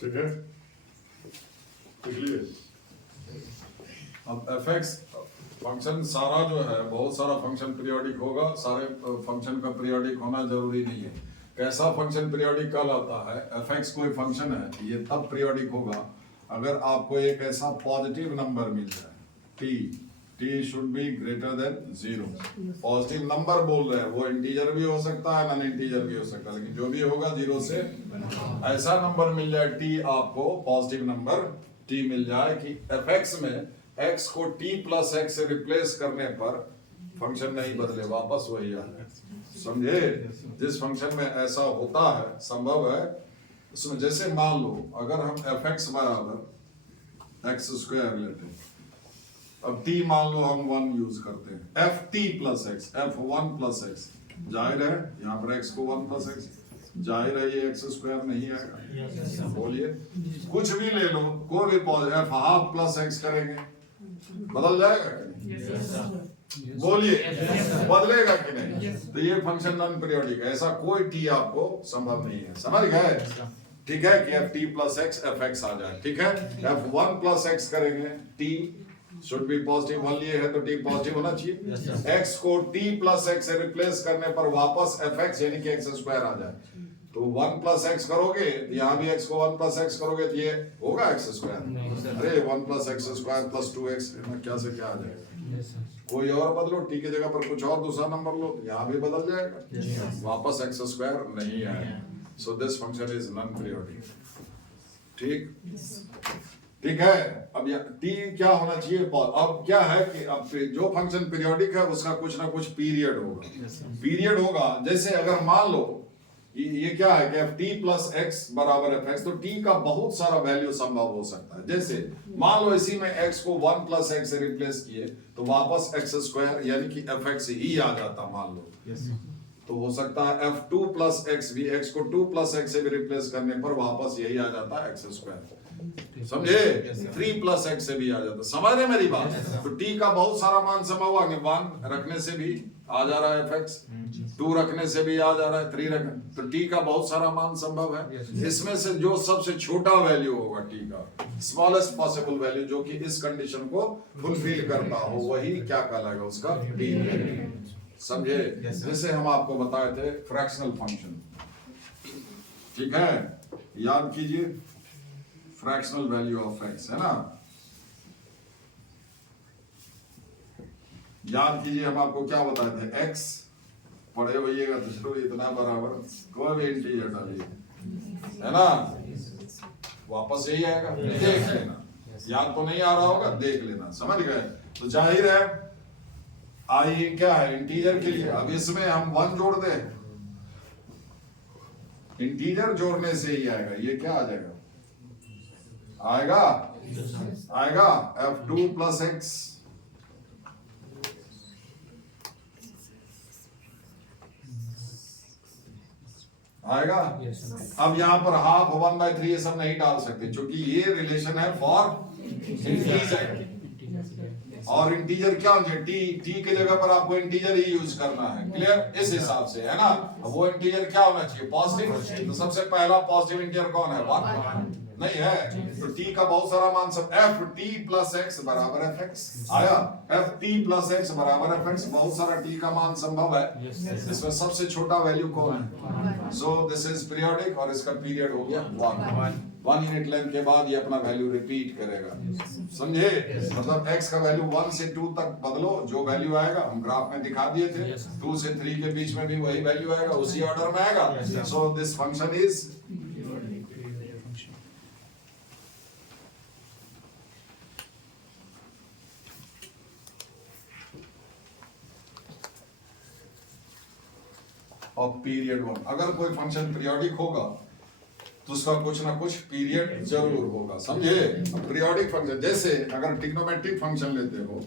ठीक है, इसलिए अब एफ एक्स फंक्शन सारा जो है, बहुत सारा फंक्शन पीरियोडिक होगा, सारे फंक्शन का पीरियोडिक होना जरूरी नहीं है। कैसा फंक्शन पीरियोडिक कहलाता है? एफ एक्स कोई फंक्शन है, ये तब पीरियोडिक होगा अगर आपको एक ऐसा पॉजिटिव नंबर मिल जाए, t should be greater than 0। Positive number बोल रहे हैं, वो इंटीजर भी हो सकता है, नॉन इंटीजर भी हो सकता है, लेकिन जो भी होगा 0 से ऐसा नंबर मिल जाए t, आपको पॉजिटिव नंबर t मिल जाए कि एफ एक्स में x को t प्लस एक्स से रिप्लेस करने पर फंक्शन नहीं बदले, वापस वही आ जाए। समझे? जिस फंक्शन में ऐसा होता है, संभव है उसमें, जैसे मान लो अगर हम एफ एक्स बराबर एक्स स्क्वायर लेते हैं, अब t मान लो हम 1 यूज करते हैं, F t plus x, F 1 plus x, जाहिर है यहाँ पर x को 1 प्लस एक्स, जाहिर है ये एक्स स्क्वायर नहीं आएगा। बोलिए, कुछ भी ले लो, कोई भी एफ हाफ प्लस एक्स करेंगे, बदल जाएगा? बोलिए, बदलेगा कि नहीं? तो ये फंक्शन नॉन पीरियोडिक है, ऐसा कोई टी आपको संभव नहीं है। समझ गए? ठीक है कि f t plus x f x आ जाए, ठीक है। एफ 1 प्लस एक्स करेंगे, टी शुड बी पॉजिटिव, 1 लिए है तो टी पॉजिटिव होना चाहिए। एक्स को टी प्लस एक्स से रिप्लेस करने पर वापस एफ एक्स यानी कि एक्स स्क्वायर आ जाए, तो 1 प्लस एक्स करोगे, यहाँ भी x को 1 प्लस एक्स करोगे तो ये होगा एक्स स्क्वायर। अरे 1 plus x square plus 2x, क्या से क्या आ जाएगा? कोई और बदलो, t की जगह पर कुछ और दूसरा नंबर लो, यहाँ भी बदल जाएगा, वापस एक्स स्क्वायर नहीं आएगा। सो this function is non periodic. ठीक, ठीक है। अब टी क्या होना चाहिए, अब क्या है कि अब जो फंक्शन पीरियोडिक है उसका कुछ ना कुछ पीरियड होगा। पीरियड होगा, जैसे अगर मान लो ये क्या है कि एफ टी प्लस एक्स बराबर एफ एक्स, तो टी का बहुत सारा वैल्यू संभव हो सकता है। जैसे मान लो इसी में एक्स को 1 प्लस एक्स से रिप्लेस किए तो वापस एक्स स्क्वायर यानी कि एफ एक्स ही आ जाता मान लो। तो हो सकता है एफ टू प्लस एक्स भी, एक्स को 2 प्लस एक्स से भी रिप्लेस करने पर वापस यही आ जाता है एक्स स्क्वायर। समझे? 3 प्लस एक्स से भी आ जाता। समझ रहे मेरी बात? तो टी का बहुत सारा मान संभव है। 1 रखने से भी आ जा रहा है एफ एक्स, 2 रखने से भी आ जा रहा है, 3 रखने, तो टी का बहुत सारा मान संभव है। इसमें से जो सबसे छोटा वैल्यू होगा टी का, स्मॉलेस्ट पॉसिबल वैल्यू, जो कि इस कंडीशन को फुलफिल करता हो, वही क्या कहलाएगा, उसका पीरियड। समझे? जैसे हम आपको बताए थे फ्रैक्शनल फंक्शन, ठीक है, याद कीजिए फ्रैक्शनल वैल्यू ऑफ एक्स, है ना? याद कीजिए हम आपको क्या बताए थे, एक्स पढ़े होइएगा तो जरूर, इतना बराबर कोई भी इंटीजर डालिए, है ना, वापस यही आएगा। देख लेना, याद तो नहीं आ रहा होगा, देख लेना, समझ गए? तो जाहिर है आई क्या है इंटीजर के लिए, अब इसमें हम 1 जोड़ दे, इंटीजर जोड़ने से ही आएगा। ये क्या आ जाएगा, आएगा f2 प्लस एक्स, आएगा। अब यहाँ पर हाफ 1/3 ये सब नहीं डाल सकते, क्योंकि ये रिलेशन है फॉर इंटीजर, और इंटीजर क्या होना चाहिए, टी के जगह पर आपको इंटीजर ही यूज करना है। क्लियर? इस हिसाब से, है ना? वो इंटीजर क्या होना चाहिए, पॉजिटिव। तो सबसे पहला पॉजिटिव इंटीजर कौन है, 1 नहीं है, तो टी का बहुत सारा मान सब, एफ टी प्लस एक्स बराबर एफ एक्स आया, एफ टी प्लस एक्स बराबर एफ एक्स, बहुत सारा टी का मान संभव है। इसमें सबसे छोटा वैल्यू कौन है, सो दिस इज पीरियोडिक, और इसका पीरियड हो गया 1 यूनिट लेंथ के बाद ये अपना वैल्यू रिपीट करेगा। समझे? मतलब x का वैल्यू 1 से 2 तक बदलो, जो वैल्यू आएगा हम ग्राफ में दिखा दिए थे, 2 से 3 के बीच में भी वही वैल्यू आएगा, उसी ऑर्डर में आएगा। सो this function is of period 1। अगर कोई फंक्शन पीरियोडिक होगा तो उसका कुछ ना कुछ पीरियड जरूर होगा। समझे? पीरियोडिक फंक्शन, जैसे अगर ट्रिग्नोमेट्रिक फंक्शन लेते हो,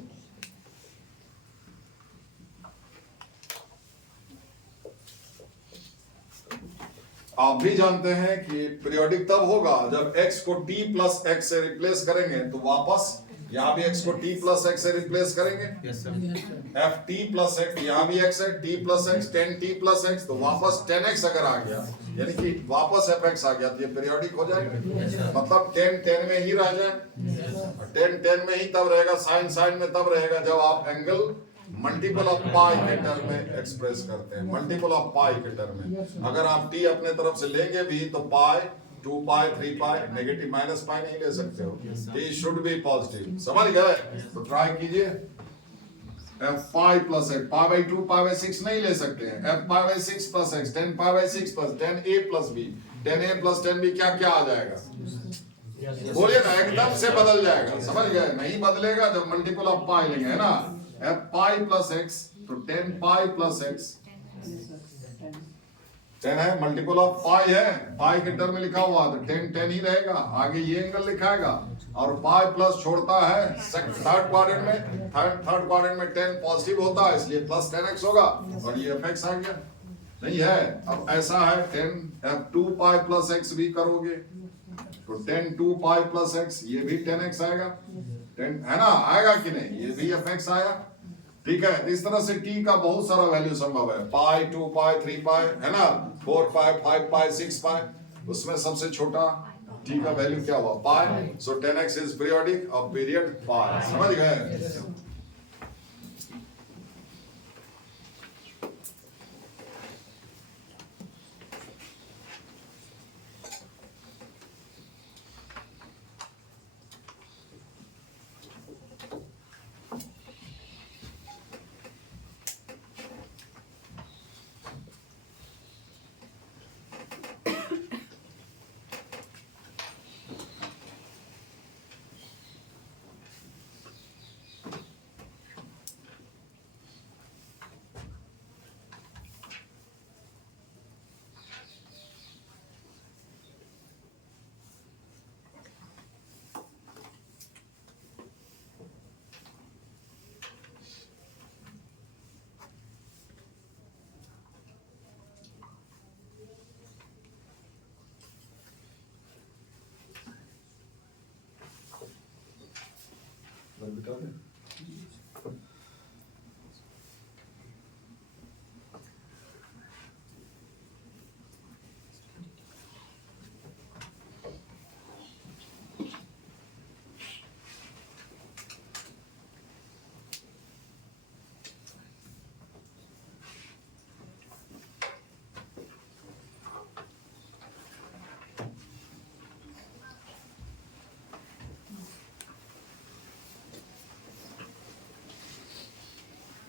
आप भी जानते हैं कि पीरियोडिक तब होगा जब x को t प्लस एक्स से रिप्लेस करेंगे तो वापस यहाँ भी x को t प्लस एक्स से रिप्लेस करेंगे, एफ टी प्लस एक्स, यहाँ भी x है, t plus x, 10t plus x, तो वापस 10x अगर आ गया, यानी कि वापस fx आ गया, तो ये पीरियोडिक हो जाएगा। मतलब 10 में ही रह जाए, 10 में ही तब रहेगा, साइन में तब रहेगा जब आप एंगल मल्टीपल ऑफ पाई के टर्म में एक्सप्रेस करते हैं, मल्टीपल ऑफ पाई के टर्म में। अगर आप t अपने तरफ से लेंगे भी तो पाई, 2 पाई, 3 पाई, नेगेटिव माइनस पाई नहीं ले सकते हो, t शुड बी पॉजिटिव। समझ गए? तो ट्राई कीजिए, f pi plus x, pi by 2 pi by 6 नहीं ले सकते हैं, f pi by 6 plus x, 10 pi by 6 plus 10a plus b, 10a plus 10b क्या क्या आ जाएगा, बोलिए ना, एकदम से बदल जाएगा। समझ गए? नहीं बदलेगा जब मल्टीपल ऑफ पाई लेंगे, है ना? f पाई प्लस एक्स, तो 10 पाई प्लस एक्स, 10 है, मल्टीपल ऑफ पाई है, पाई के टर्म में लिखा हुआ तो 10 ही रहेगा, आगे ये एंगल लिखाएगा, और पाई प्लस छोड़ता है थर्ड क्वाड्रेंट में, थर्ड क्वाड्रेंट में 10 पॉजिटिव होता है, इसलिए प्लस 10x होगा, और ये fx आ गया। नहीं है? अब ऐसा है 10 f2 पाई प्लस x भी करोगे तो 10 2 पाई प्लस x, ये भी 10x आएगा, 10 है ना, आएगा कि नहीं, ये भी fx आया। ठीक है? इस तरह से t का बहुत सारा वैल्यू संभव है, पाई, 2 पाई, 3 पाई, है ना, 4 पाई, 5 पाई, 6 पाई, उसमें सबसे छोटा t का वैल्यू क्या हुआ, pi. So 10x is periodic of period pi. समझ गए? बिठा दे।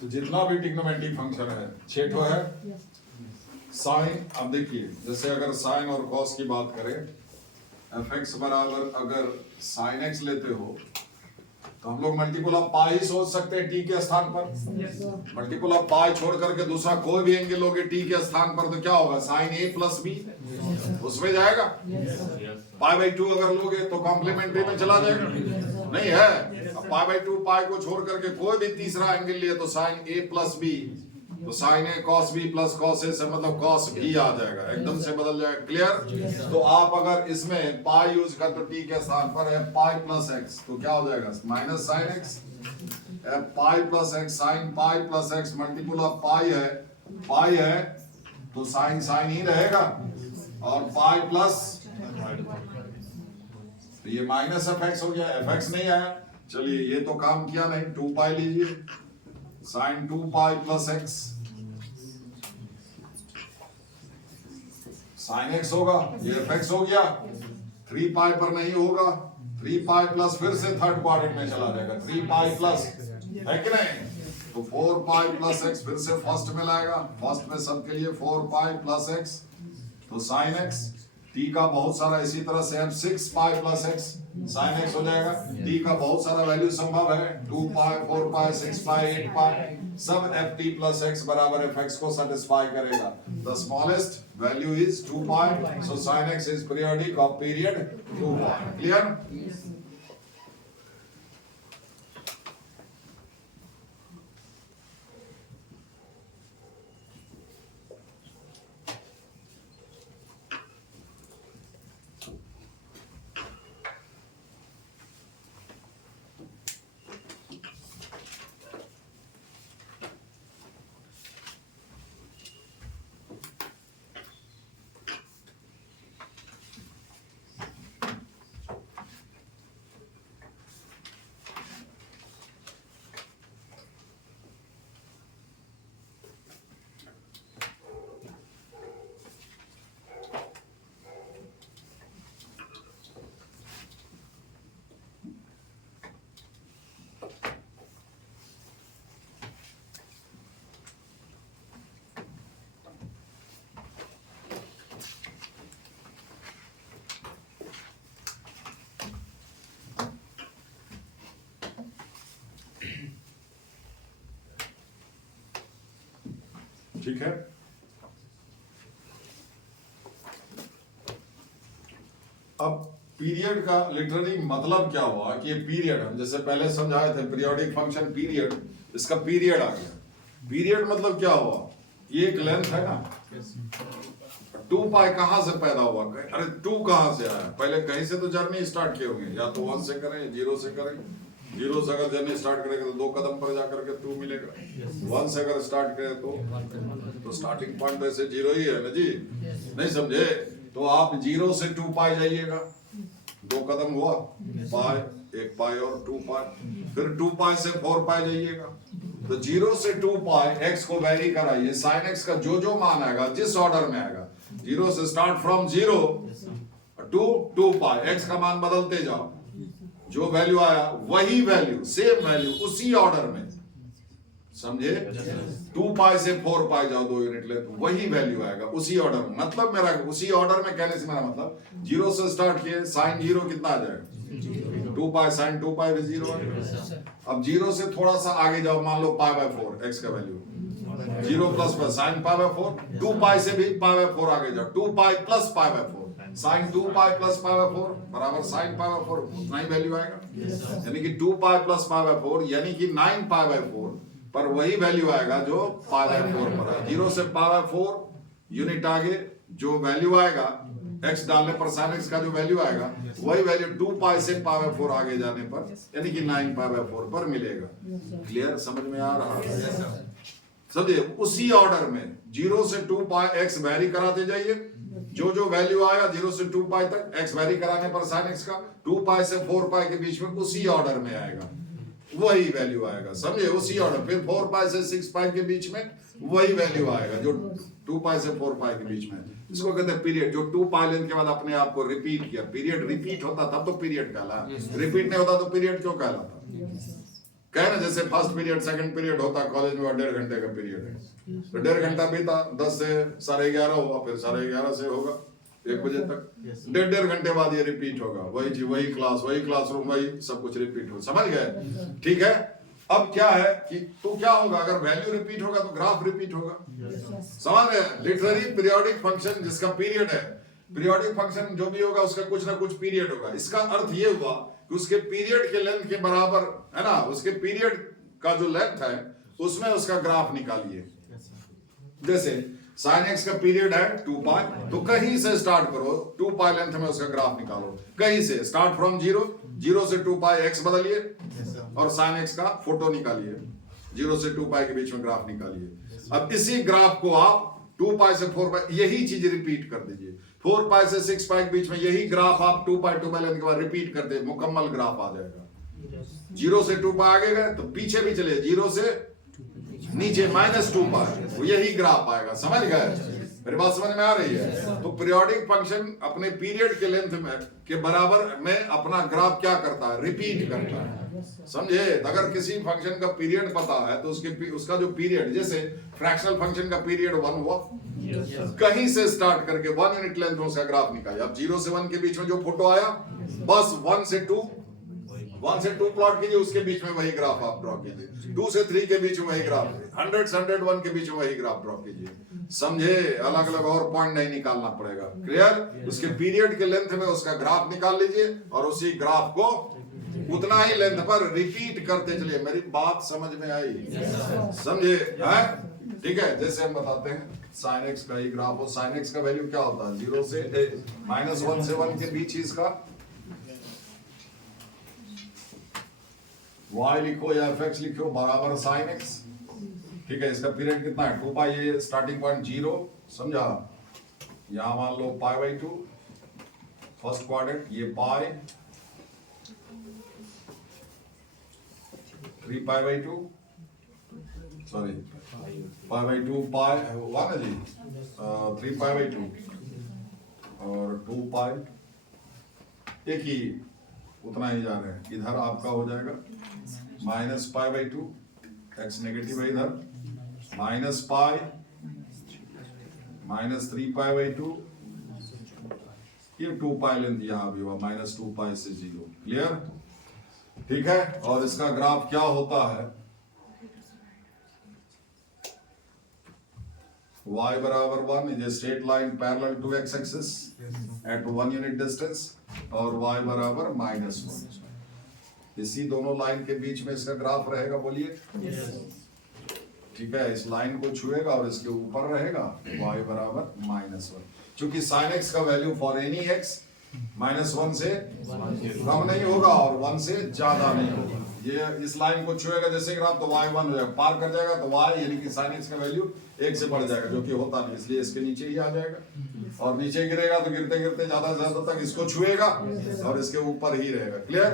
तो जितना भी ट्रिग्नोमेट्रिक फंक्शन है 6 ठो है। साइन, अब देखिए जैसे अगर साइन और कॉस की बात करें, एफ एक्स बराबर अगर साइन एक्स लेते हो तो हम लोग मल्टीपल ऑफ पाई सोच सकते हैं टी के स्थान पर। मल्टीपल ऑफ पाई छोड़ करके दूसरा कोई भी एंगल लोगे टी के स्थान पर तो क्या होगा, साइन ए प्लस बी उसमें जाएगा। पाई बाई 2 अगर लोगे तो कॉम्प्लीमेंट्री में चला जाएगा, नहीं है। अब पाई बाई 2 पाई को छोड़ करके कोई भी तीसरा एंगल लिए तो साइन ए प्लस बी, तो sign A cos B plus cos A से मतलब कॉस बी आ जाएगा, एकदम से बदल जाएगा। क्लियर? तो आप अगर इसमें पाई यूज कर तो टी के स्थान पर है पाई प्लस एक्स, तो क्या हो जाएगा minus sine x. Pi plus x sine pi plus x multiple of pi है तो साइन साइन ही रहेगा, और पाई प्लस तो ये माइनस एफ एक्स हो गया, एफ एक्स नहीं आया। चलिए ये तो काम किया नहीं, 2 पाई लीजिए, sine 2 pi plus x sine x होगा, ये एफ एक्स हो गया। 3 पाई पर नहीं होगा, 3 पाई प्लस फिर से थर्ड क्वाड्रेंट में चला जाएगा, 3 पाई प्लस है कि नहीं, तो 4 पाई प्लस एक्स फिर से फर्स्ट में लाएगा, फर्स्ट में सबके लिए 4 पाई प्लस एक्स, तो साइन एक्स। टी का बहुत सारा इसी तरह से हम 6 पाई प्लस एक्स साइन एक्स हो जाएगा। टी का बहुत सारा वैल्यू संभव है, 2 पाई 4 पाई 6 पाई 8 पाई, सब एफ टी प्लस एक्स बराबर एफ एक्स को सेटिस्फाई करेगा। The smallest value is 2 pi, so sine x is periodic of period 2 pi. Clear? ठीक है। अब पीरियड का लिटरली मतलब क्या हुआ कि ये पीरियड, हम जैसे पहले समझाए थे पीरियोडिक फंक्शन पीरियड, इसका पीरियड आ गया। पीरियड मतलब क्या हुआ, ये एक लेंथ है ना, 2 पाई कहां से पैदा हुआ, अरे 2 कहां से आया, पहले कहीं से तो जर्नी स्टार्ट किए होंगे, या तो 1 से करें 0 से करें। 0 से अगर जर्नी स्टार्ट करेंगे तो 2 कदम पर जाकर के 2 मिलेगा। 1 से अगर स्टार्ट करें तो स्टार्टिंग पॉइंट वैसे 0 ही है ना जी, नहीं समझे? तो आप 0 से 2 पाई जाइएगा, 2 कदम हुआ, पाई 1 पाई और 2 पाई, फिर 2 पाई से 4 पाई जाइएगा। तो 0 से 2 पाई एक्स को वैरी कराइए, साइन एक्स का जो मान आएगा जिस ऑर्डर में आएगा, 0 से start from 0 to 2 pi, x का मान बदलते जाओ, जो वैल्यू आया वही वैल्यू, सेम वैल्यू उसी ऑर्डर में, समझे? 2 पाई से 4 पाई जाओ, 2 यूनिट ले तो वही वैल्यू आएगा उसी ऑर्डर में। मतलब मेरा उसी ऑर्डर में कहने से मेरा मतलब 0 से स्टार्ट किए, साइन 0 कितना आ जाएगा, 2 पाई साइन 2 पाई भी 0 आएगा। अब 0 से थोड़ा सा आगे जाओ, मान लो पाई बाय 4 एक्स का वैल्यू 0 प्लस पर साइन पाई बाय 4, 2 पाई से भी पाई बाय 4 आगे जाओ, 2 pi plus pi by 4, sine 2 pi plus pi by 4 बराबर साइन पाई बाय 4, उतना ही वैल्यू आएगा। यानी कि 2 पाई प्लस पाई बाय 4 यानी कि 9 पाई बाय 4 पर वही वैल्यू आएगा जो पाई बाय 4 पर है। 0 से पाई बाय 4 यूनिट आगे जो वैल्यू आएगा x डालने पर sin x का जो वैल्यू आएगा वही वैल्यू 2 पाई से पाई बाय 4 आगे जाने पर यानी कि 9 पाई बाय 4 पर मिलेगा। क्लियर, समझ में आ रहा है? समझिए, उसी ऑर्डर में 0 से 2 पाई x वैरी कराते जाइए, जो जो वैल्यू आएगा 0 से 2 पाई तक x वैरी कराने पर sin x का 2 पाई से 4 पाई के बीच में उसी ऑर्डर में आएगा, वही वैल्यू आएगा। समझे, उसी ऑर्डर। फिर 4 पाई से 6 पाई के बीच में वही वैल्यू आएगा जो 2 पाई से 4 पाई के बीच में। इसको कहते हैं पीरियड। जो 2 पाई लेने के बाद अपने आप को रिपीट किया, पीरियड रिपीट होता तब तो पीरियड कहला, रिपीट नहीं होता तो पीरियड क्यों कहलाता? कहे ना, जैसे फर्स्ट पीरियड सेकंड पीरियड होता कॉलेज में, 1.5 घंटे का पीरियड है, तो 1.5 घंटा बीता, 10 से 11:30 हुआ, फिर 11:30 से होगा 1 बजे तक, 1.5 घंटे बाद ये रिपीट होगा, वही चीज, वही क्लास, वही क्लासरूम, वही सब कुछ रिपीट हो। समझ गए? ठीक है। अब क्या है कि तो क्या होगा, अगर वैल्यू रिपीट होगा तो ग्राफ रिपीट होगा। समझ रहे? लिटररी पीरियोडिक फंक्शन जिसका पीरियड है, पीरियोडिक फंक्शन जो भी होगा उसका कुछ ना कुछ पीरियड होगा। इसका अर्थ ये हुआ कि उसके पीरियड के लेंथ के बराबर है ना, उसके पीरियड का जो लेंथ है उसमें उसका ग्राफ निकालिए। जैसे sin x का पीरियड है 2 पाई, तो कहीं से स्टार्ट करो, 2 पाई लेंथ में उसका ग्राफ निकालो, कहीं से स्टार्ट फ्रॉम 0 से 2 पाई x बदलिए और sin x का फोटो निकालिए, 0 से 2 पाई के बीच में ग्राफ निकालिए। अब इसी ग्राफ को आप 2 पाई से 4 पाई यही चीज रिपीट कर दीजिए, 4 पाई से 6 पाई के बीच में यही ग्राफ आप 2 पाई लेने के बाद रिपीट कर दे, मुकम्मल ग्राफ आ जाएगा। 0 से 2 पाई आगे गए तो पीछे भी चले, 0 से नीचे -2 पाई, वो यही ग्राफ आएगा। समझ गए? मेरी बात समझ में आ रही है? तो पीरियोडिक फंक्शन अपने पीरियड के लेंथ में के बराबर में अपना ग्राफ क्या करता है, रिपीट करता है। समझे? अगर किसी फंक्शन का पीरियड पता है तो उसका जो पीरियड, जैसे फ्रैक्शनल फंक्शन का पीरियड 1 हुआ, कहीं से स्टार्ट करके 1 यूनिट लेंथ में उसका ग्राफ निकालिए। अब 0 से 1 के बीच में जो फोटो आया, बस 1 से 2 प्लॉट कीजिए, उसके बीच में वही ग्राफ आप ड्रॉ कीजिए, 2 से 3 के बीच में वही ग्राफ, 100 से 101 के बीच में वही ग्राफ ड्रॉ कीजिए। समझे? अलग अलग और पॉइंट नहीं निकालना पड़ेगा। क्लियर? उसके पीरियड के लेंथ में उसका ग्राफ निकाल लीजिए और उसी ग्राफ को उतना ही लेंथ पर रिपीट करते चलिए। मेरी बात समझ में आई? समझे? ठीक है। जैसे हम बताते हैं sin x का ही ग्राफ हो, sin x का वैल्यू क्या होता है, 0 से -1 से 1 के बीच ही इसका y लिखो या fx लिखो बराबर sin x। ठीक है। इसका पीरियड कितना है, 2 पाई, ये स्टार्टिंग पॉइंट 0, समझा? यहां मान लो π/2 फर्स्ट क्वाड्रेंट, ये पाई 3 π/2, सॉरी π/2 पाई हुआ ना जी, 3 π/2 और 2 पाई, एक ही उतना ही जा रहे हैं। इधर आपका हो जाएगा -π/2, x नेगेटिव है इधर, माइनस पाई -3 π/2, ये 2 पाई लेंथ यहां भी हुआ, -2 पाई से 0। क्लियर? ठीक है। और इसका ग्राफ क्या होता है, y बराबर 1 is a straight line parallel to x axis at 1 unit distance, और y बराबर -1। इसी दोनों लाइन के बीच में इसका ग्राफ रहेगा, बोलिए। ठीक है। इस लाइन को छुएगा और इसके ऊपर रहेगा, y बराबर -1। क्योंकि sin x का वैल्यू फॉर एनी x -1 से कम नहीं होगा और 1 से ज्यादा नहीं होगा। ये इस लाइन को छुएगा जैसे ग्राफ, तो y 1 हो जाएगा, पार कर जाएगा तो y यानी कि sin x का वैल्यू 1 से बढ़ जाएगा, जो कि होता नहीं, इसलिए इसके नीचे ही आ जाएगा। और नीचे गिरेगा तो गिरते गिरते ज्यादा से ज्यादा तक इसको छुएगा और इसके ऊपर ही रहेगा। Clear?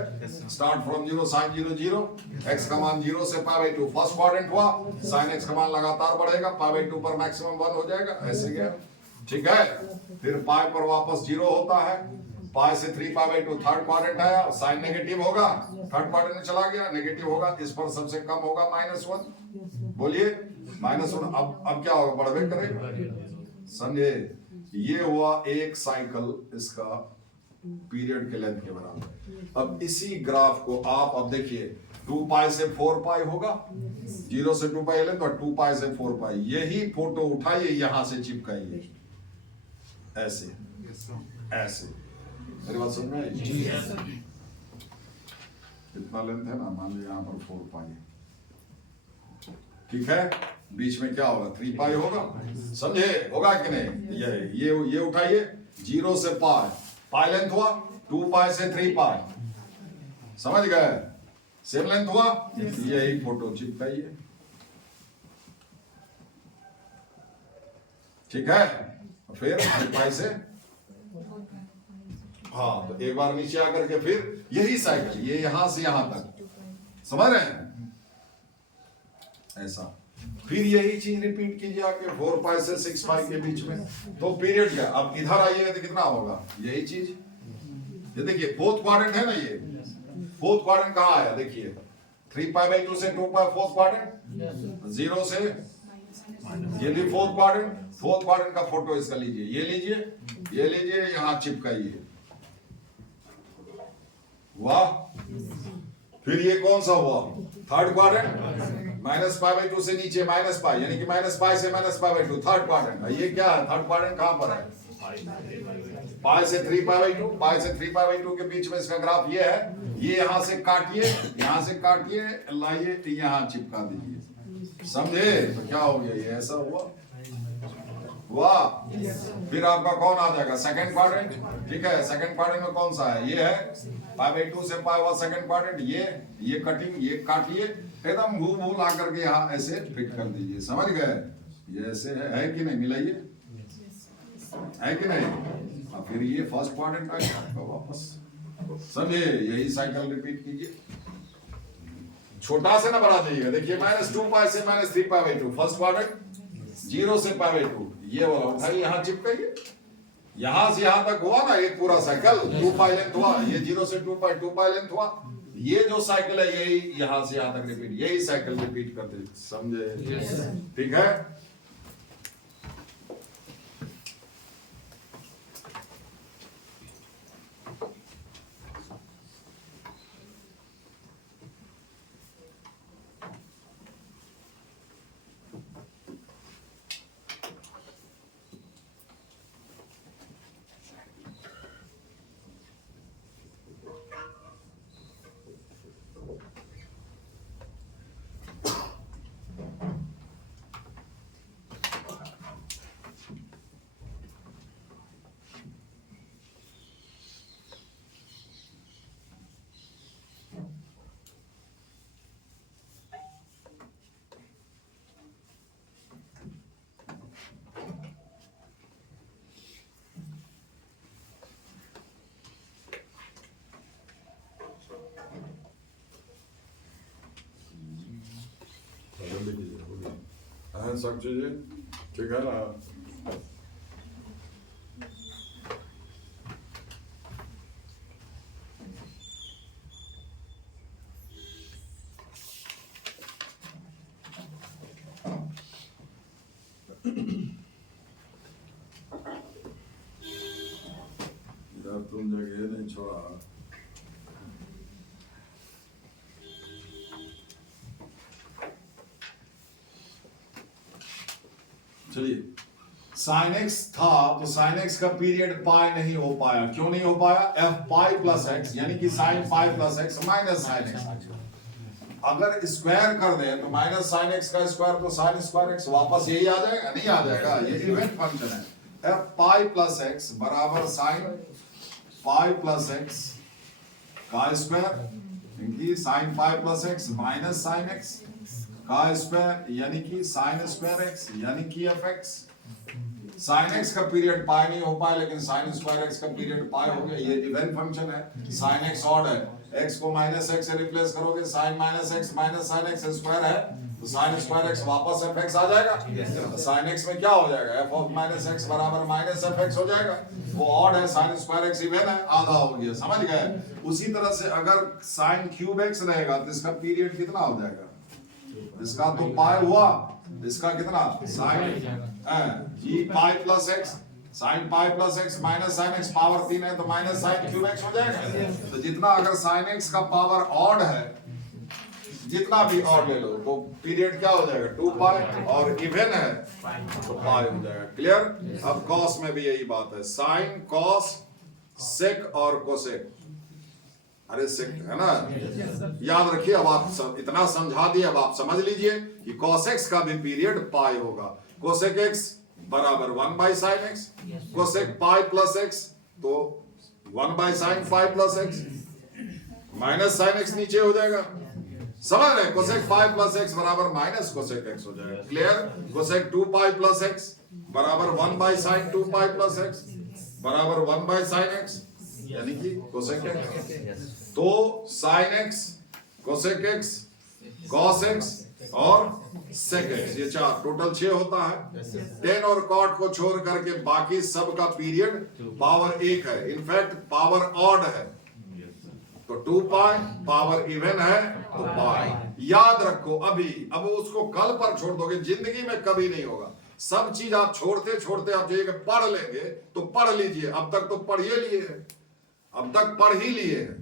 Start from 0, sin 0 0, x का मान 0 से π/2 फर्स्ट क्वाड्रेंट हुआ, sin x का मान लगातार बढ़ेगा, π/2 पर मैक्सिमम 1 हो जाएगा, ऐसे गया। ठीक है। फिर पाई पर वापस 0 होता है, पाई से 3 π/2 थर्ड क्वाड्रेंट आया, साइन नेगेटिव होगा, थर्ड क्वाड्रेंट में चला गया, नेगेटिव होगा, इस पर सबसे कम होगा -1। बोलिए -1। अब क्या होगा, बढ़वे करेगा। समझे? ये हुआ एक साइकिल इसका पीरियड के लेंथ के बराबर। अब इसी ग्राफ को आप अब देखिए, 2 पाई से 4 पाई होगा, 0 से 2 पाई लेंथ और 2 पाई से 4 पाई, यही फोटो उठाइए यहां से चिपकाइए, ऐसे ऐसे। मेरी बात समझ में आई? इतना लेंथ है ना, मान लीजिए यहाँ पर 4 पाई, ठीक है। बीच में क्या होगा, 3 पाई होगा। समझे? होगा कि नहीं? ये उठाइए, 0 से पाई, पाई लेंथ हुआ 2 पाई से 3 पाई, समझ गए? सेम लेंथ हुआ, यही फोटो चिपकाइए, ठीक है? फिर 3 पाई से, हाँ, तो एक बार नीचे आकर के फिर यही साइकिल, ये यहां से यहां तक, समझ रहे हैं? ऐसा फिर यही चीज रिपीट कीजिए आके 4 पाई से 6 पाई के बीच में, तो पीरियड क्या? अब इधर आइएगा तो कितना होगा? यही चीज, ये देखिए फोर्थ क्वाड्रेंट है ना, ये फोर्थ क्वाड्रेंट कहाँ आया? देखिए 3 पाई बाई 2 से 2 पाई फोर्थ क्वाड्रेंट, 0 से ये भी फोर्थ क्वाड्रेंट का फोटो इसका लीजिए, ये लीजिए यहाँ चिपकाइए, वाह। फिर ये कौन सा हुआ? Third quadrant, minus pi by 2 से नीचे माइनस पाई, यानी कि माइनस पाई से minus pi by 2, third quadrant. ये क्या है? थर्ड क्वाड्रेंट कहां पर है? पाई से 3 पाई बाई 2, पाई से 3 पाई बाई 2 के बीच में इसका ग्राफ ये है, ये यहां से काटिए, लाइए यहां चिपका दीजिए, समझे? तो क्या हो गया? ये ऐसा हुआ, वाह। फिर आपका कौन आ जाएगा? सेकंड क्वाड्रेंट, ठीक है? सेकंड क्वाड्रेंट में कौन सा है? ये है पाई बाई 2 से पाई हुआ सेकंड क्वाड्रेंट, ये कटिंग, ये काटिए, एकदम भू ला करके यहाँ ऐसे फिट कर दीजिए, समझ गए? ये ऐसे है कि नहीं? मिलाइए, है कि नहीं? और फिर ये फर्स्ट क्वाड्रेंट आएगा आपका वापस, समझे? यही साइकिल रिपीट कीजिए, छोटा से ना बढ़ा जाइएगा। देखिए -2 पाई से -3 पाई बाई 2, फर्स्ट क्वाड्रेंट, 0 से पाई बाई 2, ये वाला उठाइए, यहाँ चिपकाइए, यहां से यहां तक हुआ ना एक पूरा साइकिल, 2 पाई लेंथ हुआ, ये 0 से 2 पाई लेंथ हुआ, ये जो साइकिल है यही यहां से यहां तक रिपीट, यही साइकिल रिपीट करते, समझे? ठीक है? सब चीजें ठीक है ना? इधर तुम जगह नहीं छोड़ा, चलिए। साइन एक्स था तो साइन एक्स का पीरियड पाई नहीं हो पाया, क्यों नहीं हो पाया? एफ पाई प्लस एक्स, यानी कि sign pi plus x minus sine x. अगर स्क्वायर कर दे तो माइनस साइन एक्स का स्क्वायर तो साइन स्क्वायर एक्स, वापस यही आ जाएगा? नहीं आ जाएगा, ये इवेंट फंक्शन है। एफ पाई प्लस एक्स बराबर साइन पाई प्लस एक्स का स्क्वायर, यानी sign pi plus x minus sine x का स्क्वायर, यानी कि साइन स्क्वायर एक्स, यानी कि एफ एक्स। साइन एक्स का पीरियड पाई नहीं हो पाया, लेकिन साइन स्क्वायर एक्स का पीरियड पाई हो गया। ये इवेंट फंक्शन है। साइन एक्स ऑड है, एक्स को माइनस एक्स से रिप्लेस करोगे, sine minus sine x square है तो साइन स्क्वायर एक्स वापस एफ एक्स आ जाएगा। साइन एक्स में क्या हो जाएगा? एफ ऑफ माइनस एक्स बराबर माइनस एफ एक्स हो जाएगा। वो ऑड है, साइन स्क्वायर एक्स इवन है, आधा हो गया, समझ गए? उसी तरह से अगर साइन क्यूब एक्स रहेगा तो इसका पीरियड कितना हो जाएगा? इसका तो पाई हुआ, इसका कितना? Sine g pi plus x, sine pi plus x minus sine x power 3 है तो माइनस साइन क्यूब एक्स हो जाएगा। तो जितना अगर साइन एक्स का पावर ऑड है, जितना भी ऑड ले लो तो पीरियड क्या हो जाएगा? 2 पाई, और इवन है तो पाई हो जाएगा। क्लियर? अब कॉस में भी यही बात है, साइन कॉस सेक और कोसेक, अरे सेक है ना, याद रखिए। अब आप इतना समझा दिए, अब आप समझ लीजिए कि cos x का भी पीरियड पाई होगा। cosec x बराबर 1 by sine x, cosec pi plus x तो 1 by sine pi plus x, minus sine x नीचे हो जाएगा, समझ रहे? कोसेक पाई प्लस एक्स बराबर माइनस कोसेक एक्स हो जाएगा, clear? Cosec 2 pi plus x बराबर 1 by sine 2 pi plus x बराबर 1 बाई साइन एक्स, यानी कि कोसेक एक्स। तो sine x, cosec x, cos x और सेक एक्स, ये चार टोटल 6 होता है। टेन और कॉट को छोड़ करके बाकी सब का पीरियड पावर 1 है, इनफैक्ट पावर ऑड है, तो 2 पाई, पावर इवन है तो पाई। याद रखो अभी, अब उसको कल पर छोड़ दोगे, जिंदगी में कभी नहीं होगा। सब चीज आप छोड़ते छोड़ते आप जाइएगा पढ़ लेंगे तो पढ़ लीजिए, अब तक तो पढ़ ही लिए हैं, अब तक पढ़ ही लिए हैं,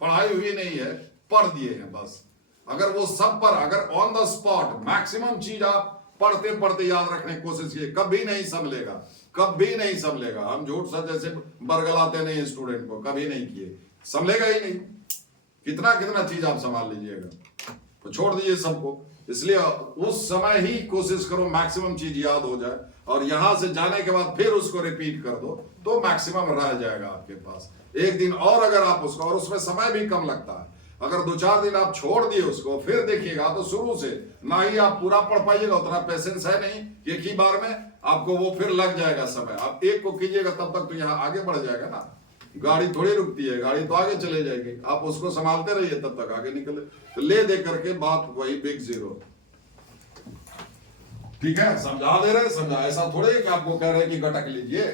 पढ़ाई हुई नहीं है, पढ़ दिए हैं बस। अगर वो सब पर अगर ऑन द स्पॉट मैक्सिमम चीज आप पढ़ते पढ़ते याद रखने की कोशिश कीजिए, कभी नहीं संभलेगा, कभी नहीं संभलेगा। हम झूठ सच ऐसे बरगलाते नहीं स्टूडेंट को, कभी नहीं किए, संभलेगा ही नहीं। कितना कितना चीज आप संभाल लीजिएगा, तो छोड़ दीजिए सबको। इसलिए उस समय ही कोशिश करो मैक्सिमम चीज याद हो जाए, और यहां से जाने के बाद फिर उसको रिपीट कर दो तो मैक्सिमम रह जाएगा आपके पास। एक दिन और अगर आप उसको, और उसमें समय भी कम लगता है, अगर 2-4 दिन आप छोड़ दिए उसको, फिर देखिएगा तो शुरू से ना ही आप पूरा पढ़ पाइएगा, उतना पेशेंस है नहीं, एक ही बार में आपको वो फिर लग जाएगा समय। आप एक को कीजिएगा तब तक तो यहाँ आगे बढ़ जाएगा ना, गाड़ी थोड़ी रुकती है, गाड़ी तो आगे चले जाएगी, आप उसको संभालते रहिए तब तक आगे निकले। तो ले दे करके बात वही बिग जीरो, ठीक है? समझा दे रहे, समझा, ऐसा थोड़े कि आपको कह रहे कि गटक लीजिए,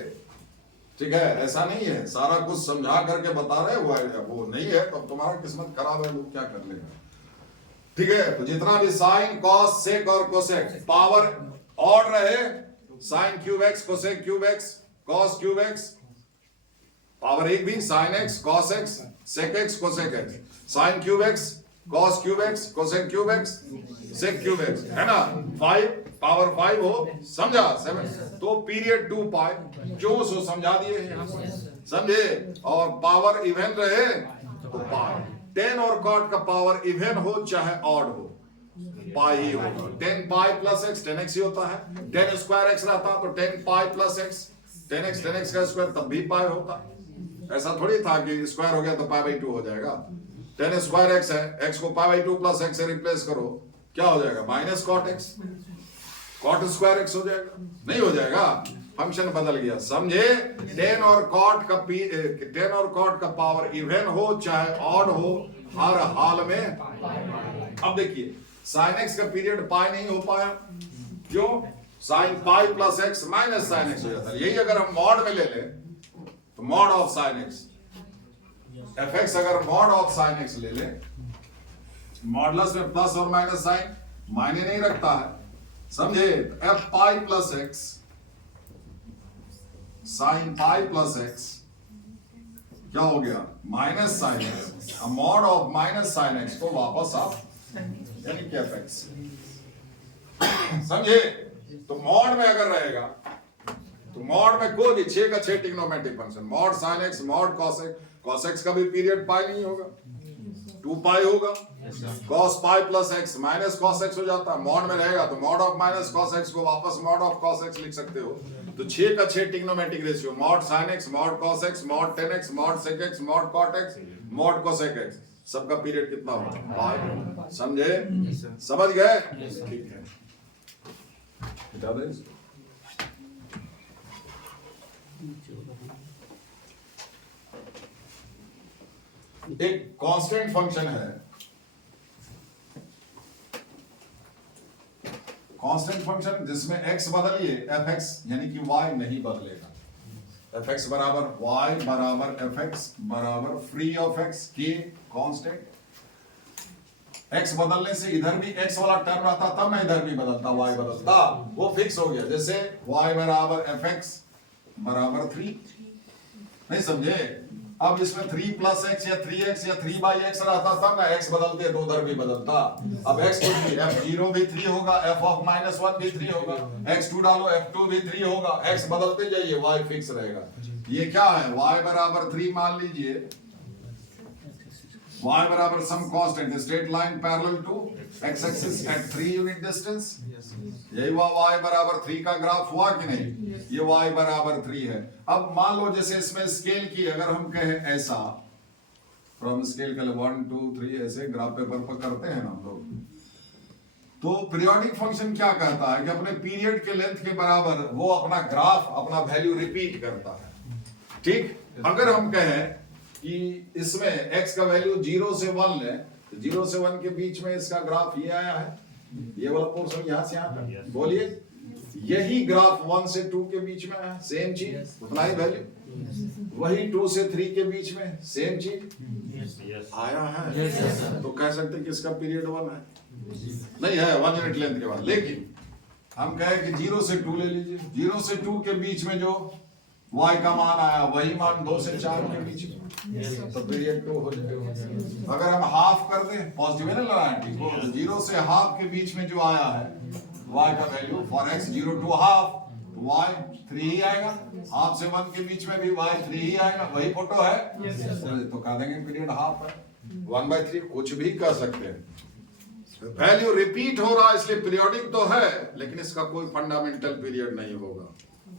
ठीक है? ऐसा नहीं है, सारा कुछ समझा करके बता रहे, वो नहीं है तो तुम्हारा किस्मत खराब है, लोग क्या कर लेगा, ठीक है? तो जितना भी साइन, कॉस, सेक और कोसेक पावर ऑड रहे, sine cube x, cosec cube x, cos cube x, power 1 भी sine x, cos x, sec x, cosec x, sine cube x, cos cube x, cosec cube x, sec cube x, है ना? 5 power 5 हो, समझा? 7 तो period 2 पाई, जो सो समझा दिए यहाँ पर, समझे? और पावर इवन रहे तो पाई। 10 और कॉट का पावर इवन हो चाहे ऑड हो, पाई ही होगा। 10 पाई प्लस एक्स 10x ही होता है, 10 स्क्वायर एक्स रहता तो 10 पाई प्लस एक्स 10x का स्क्वायर तब भी पाई होता। ऐसा थोड़ी था कि स्क्वायर हो गया तो पाई बाई 2 हो जाएगा। 10 स्क्वायर एक्स है, एक्स को पाई बाई 2 प्लस एक्स से रिप्लेस करो, क्या हो जाएगा? Minus cot x, cot square x हो जाएगा, नहीं हो जाएगा, फंक्शन बदल गया, समझे? 10 और कॉट का पावर इवन हो चाहे ऑड हो, हर हाल में। अब देखिए साइन एक्स का पीरियड पाई नहीं हो पाया, क्यों? Sign pi plus x minus sine x हो जाता है। यही अगर हम मॉड में ले लें तो mod of sine x f x, अगर मॉड ऑफ साइन एक्स ले लें, मॉडलस में प्लस और माइनस साइन मायने नहीं रखता है, समझे? एफ पाई plus x sine pi plus x क्या हो गया? Minus sine x. Mod of minus sine x को वापस आप यानी कि एफ एक्स, समझे? तो मॉड में अगर रहेगा तो मॉड में कोई भी 6 का 6 trigonometric function, mod sine x, mod cos x, cos x का भी पीरियड पाई नहीं होगा, 2 पाई होगा, cos pi plus x minus cos x हो जाता है। मॉड में रहेगा तो mod of minus cos x को वापस मॉड ऑफ कॉस एक्स लिख सकते हो। तो 6 का 6 trigonometric ratio, mod sine x, mod cos x, mod tan x, mod sec x, mod cot x, mod cosec x, सबका पीरियड कितना होगा? पाई। समझे? समझ गए? ठीक है, बता दें। एक कांस्टेंट फंक्शन है, कांस्टेंट फंक्शन जिसमें x बदलिए fx यानी कि y नहीं बदलेगा। fx बराबर y बराबर fx बराबर फ्री ऑफ x के कांस्टेंट। x बदलने से इधर भी x वाला टर्म रहता तब ना इधर भी बदलता, y बदलता, वो फिक्स हो गया। जैसे y बराबर fx बराबर 3, नहीं समझे? अब इसमें 3 प्लस एक्स या 3x या 3 बाई एक्स रहता तब ना x बदलते तो उधर भी बदलता। अब x को f0 भी 3 होगा, f ऑफ -1 भी 3 होगा, x2 डालो f2 भी 3 होगा, x बदलते जाइए y फिक्स रहेगा। ये क्या है? y बराबर 3 मान लीजिए, y बराबर some constant straight line parallel to x axis at 3 unit distance. यही हुआ y बराबर 3 का ग्राफ हुआ कि नहीं? ये y बराबर 3 है। अब मान लो जैसे इसमें स्केल की अगर हम कहें ऐसा फ्रॉम स्केल के 1 2 3 ऐसे ग्राफ पेपर पर करते हैं ना हम लोग, तो पीरियोडिक फंक्शन क्या कहता है कि अपने पीरियड के लेंथ के बराबर वो अपना ग्राफ अपना वैल्यू रिपीट करता है। ठीक, अगर हम कहें कि इसमें x का वैल्यू 0 से 1 ले, तो 0 से 1 के बीच में इसका ग्राफ ये आया है, ये वाला पोर्शन यहां से यहां तक। बोलिए, यही ग्राफ 1 से 2 के बीच में है, सेम चीज उतना ही वैल्यू। वही 2 से 3 के बीच में सेम चीज आया है। तो कह सकते हैं कि इसका पीरियड 1 है, नहीं है 1 यूनिट लेंथ के बाद। लेकिन हम कहें कि 0 से 2 ले लीजिए, 0 से 2 के बीच में जो y का मान आया वही मान 2 से 4 के बीच में, तो पीरियड 2 हो जाएगा। अगर हम हाफ कर दें, पॉजिटिव है ना लगाएं, ठीक हो, 0 से हाफ के बीच में जो आया है y का value for x 0 to half, तो y 3 ही आएगा। हाफ से 1 के बीच में भी y 3 ही आएगा, वही फोटो है। तो कह देंगे पीरियड हाफ है, 1/3 कुछ भी कह सकते हैं। वैल्यू रिपीट हो रहा है इसलिए पीरियोडिक तो है, लेकिन इसका कोई फंडामेंटल पीरियड नहीं होगा।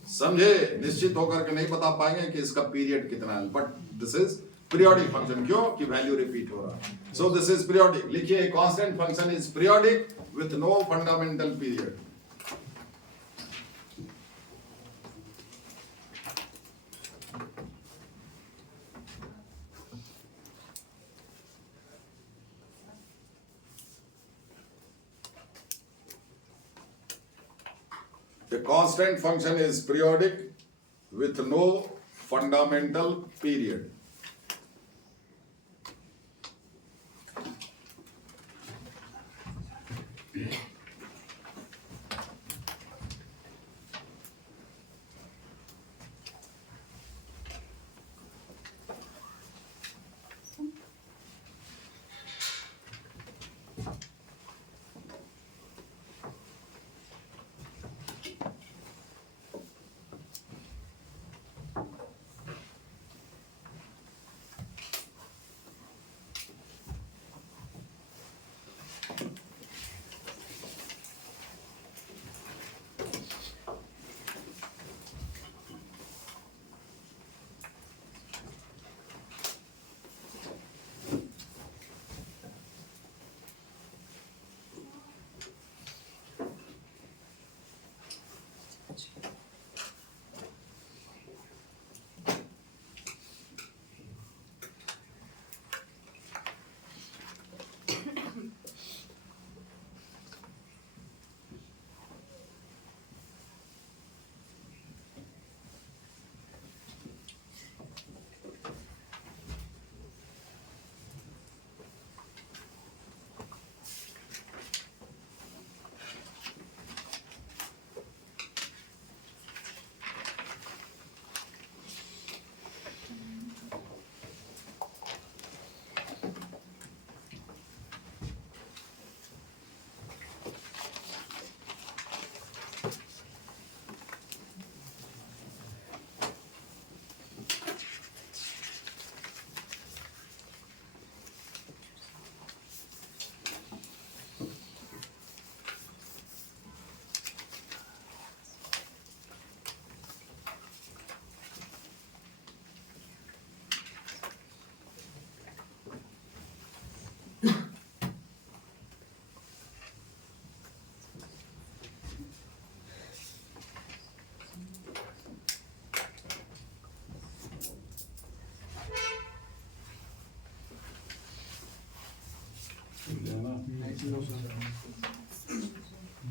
समझे? निश्चित होकर के नहीं बता पाएंगे कि इसका पीरियड कितना है, but this is periodic function. क्यों? कि वैल्यू रिपीट हो रहा है। So this is periodic. लिखिए, constant function is periodic with no fundamental period. The constant function is periodic with no fundamental period.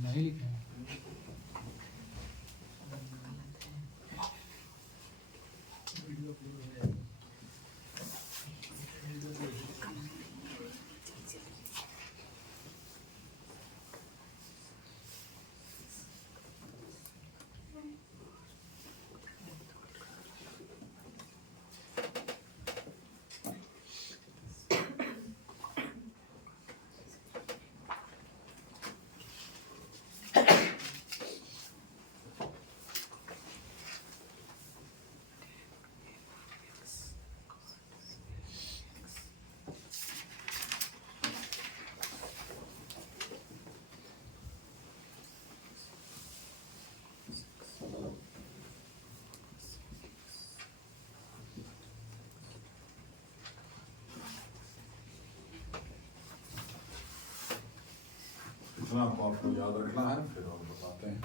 नहीं लिखा है। इतना आपको याद रखना है, फिर और बताते हैं।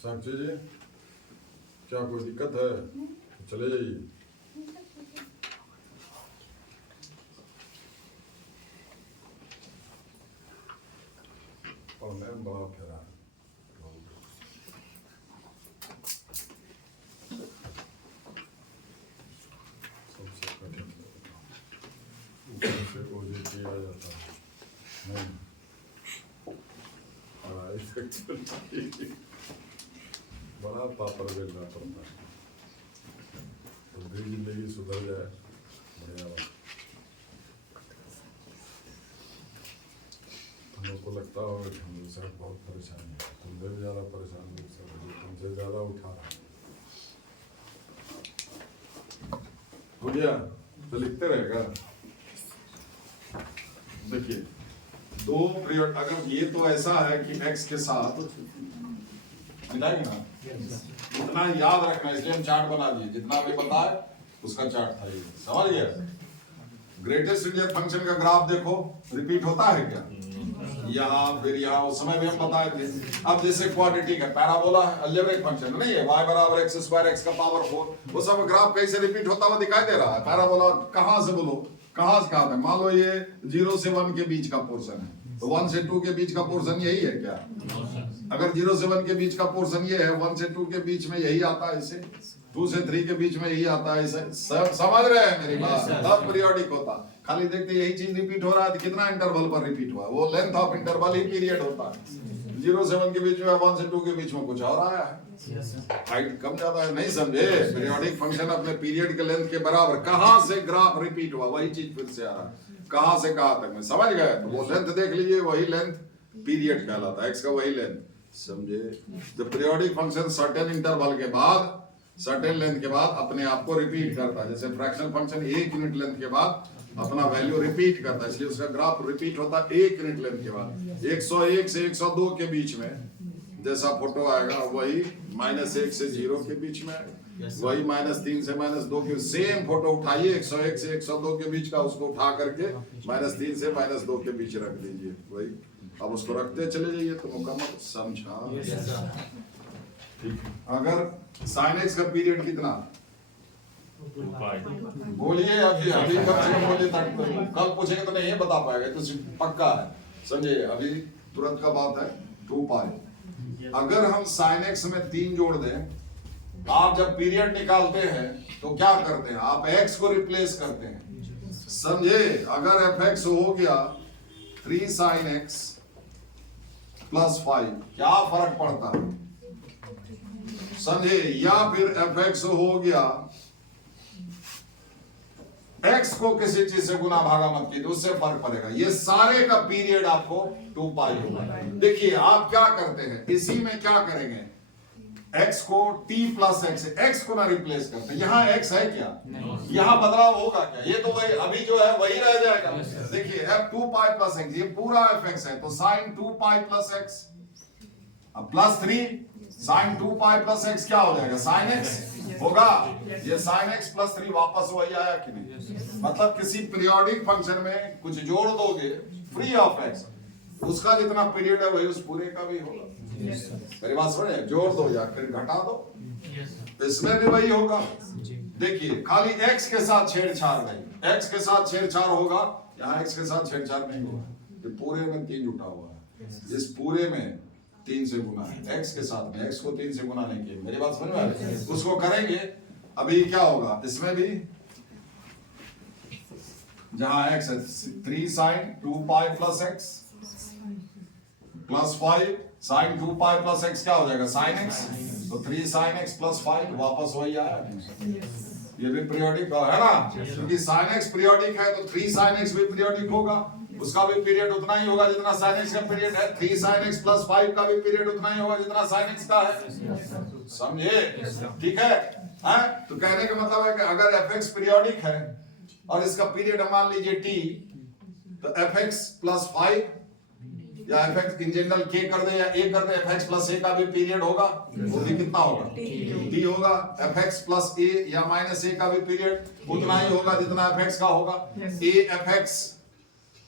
साक्षी जी, क्या कोई दिक्कत है तो चले जाइए। और मैं बड़ा फेरा सबसे कठिन ऊपर से ओझे किया जाता है नहीं। बड़ा पापड़ बेलना पड़ता है, तो भी जिंदगी सुधर जाए बढ़िया बात। हम लोग को लगता होगा कि हम लोग सब बहुत परेशान है, तुमसे भी ज़्यादा परेशान लोग सब हैं, तुमसे ज़्यादा उठा रहे हैं। हो गया तो लिखते रहेगा। देखिए दो पीरियड, अगर ये तो ऐसा है कि x के साथ मिलाएंगे ना, इतना याद रखना, इसलिए हम चार्ट बना दिए, जितना भी पता है उसका चार्ट था ये, समझ गया। ग्रेटेस्ट इंडियन फंक्शन का ग्राफ देखो, रिपीट होता है क्या? यहाँ फिर यहाँ, उस समय भी हम बताए थे। अब जैसे क्वाड्रेटिक है, पैराबोला है, अलजेब्रिक फंक्शन नहीं है, y बराबर x स्क्वायर x का पावर 4, वो सब ग्राफ कैसे रिपीट होता हुआ दिखाई दे रहा है। पैराबोला कहाँ से बोलो, कहाँ से कहाँ तक? मान लो ये 0 से 1 के बीच का पोर्शन है, तो 1 से 2 के बीच का पोर्शन यही है क्या? अगर 0 से 1 के बीच का पोर्शन ये है, 1 से 2 के बीच में यही आता है, इसे 2 से 3 के बीच में यही आता है, इसे सब समझ रहे हैं मेरी बात? तब पीरियोडिक होता। खाली देखते यही चीज रिपीट हो रहा है, तो कितना इंटरवल पर रिपीट हुआ, वो length of interval he period होता है। 0 से 1 के बीच में, 1 से 2 के बीच में कुछ और आया है, हाइट कम ज्यादा है, नहीं समझे? पीरियोडिक फंक्शन अपने पीरियड के लेंथ के बराबर। कहां से ग्राफ रिपीट हुआ, वही चीज फिर से आ रहा है, कहां से कहां तक में, समझ गए? तो वो लेंथ देख लीजिए, वही लेंथ पीरियड कहलाता है, x का वही लेंथ, समझे? जब पीरियोडिक फंक्शन सर्टेन इंटरवल के बाद, सर्टेन लेंथ के बाद अपने आप को रिपीट करता है, जैसे फ्रैक्शनल फंक्शन 1 यूनिट लेंथ के बाद अपना वैल्यू रिपीट करता है, इसलिए उसका ग्राफ रिपीट होता है 1 यूनिट लेंथ के बाद। 101 से 102 के बीच में जैसा फोटो आएगा, वही -1 से 0 के बीच में, वही -3 से -2 के, सेम फोटो उठाइए 101 से 102 के बीच का, उसको उठा करके -3 से -2 के बीच रख दीजिए, वही। अब उसको रखते चले जाइए तो मुकम्मल, समझा? ठीक। अगर sin x का पीरियड कितना, बोलिए अभी, अभी कम से कम बोलिए, कल पूछेंगे तो नहीं बता पाएगा, तो पक्का है, समझे? अभी तुरंत का बात है 2 पाई। अगर हम sin x में 3 जोड़ दें, आप जब पीरियड निकालते हैं तो क्या करते हैं, आप x को रिप्लेस करते हैं, समझे? अगर fx हो गया 3 sin x + 5, क्या फर्क पड़ता है, समझे? या फिर fx हो गया, x को किसी चीज से गुना भागा मत कीजिए, उससे फर्क पड़ेगा। ये सारे का पीरियड आपको 2 पाई होगा। देखिए आप क्या करते हैं, इसी में क्या करेंगे, x को t + x, x को ना रिप्लेस करते, यहाँ x है क्या, यहाँ बदलाव होगा क्या? ये तो वही अभी जो है वही रह जाएगा। देखिए f 2 पाई + x, ये पूरा fx है, तो sin 2 पाई + x, अब +3 sin 2 पाई + x क्या हो जाएगा, sin x होगा। ये sin x + 3 वापस वही आया कि नहीं? मतलब किसी पीरियोडिक फंक्शन में कुछ जोड़ दोगे फ्री ऑफ x, उसका जितना पीरियड है वही उस पूरे का भी होगा। मेरी बात सुने, जोड़ दो या फिर घटा दो, इसमें भी वही होगा। देखिए खाली x के साथ छेड़छाड़ नहीं, x के साथ छेड़छाड़ होगा, यहाँ x के साथ छेड़छाड़ नहीं होगा। तो पूरे में 3 जुटा हुआ है, इस पूरे में 3 से गुना है, x के साथ में x को 3 से गुना नहीं किया। मेरी बात समझ में आ रही है? उसको करेंगे। अभी क्या होगा इसमें भी, जहां x है 3 sin 2 pi plus x plus 5 sin 2 pi plus x क्या हो जाएगा sin x, तो 3 sin x प्लस 5 वापस वही आया। ये भी पीरियोडिक है ना, क्योंकि sin x पीरियोडिक है तो 3 sin x भी पीरियोडिक होगा, उसका भी पीरियड उतना ही होगा जितना sin x का पीरियड है। 3 sin x प्लस 5 का भी पीरियड उतना ही होगा जितना sin x का है। समझे? ठीक है? तो कहने का मतलब है कि अगर fx पीरियोडिक है और इसका पीरियड मान लीजिए t, तो fx प्लस 5 या fx इन जनरल k कर दे या a कर दे, fx प्लस a का भी पीरियड होगा, वो भी कितना होगा t होगा। fx प्लस a या माइनस a का भी पीरियड उतना ही होगा जितना fx का होगा। a fx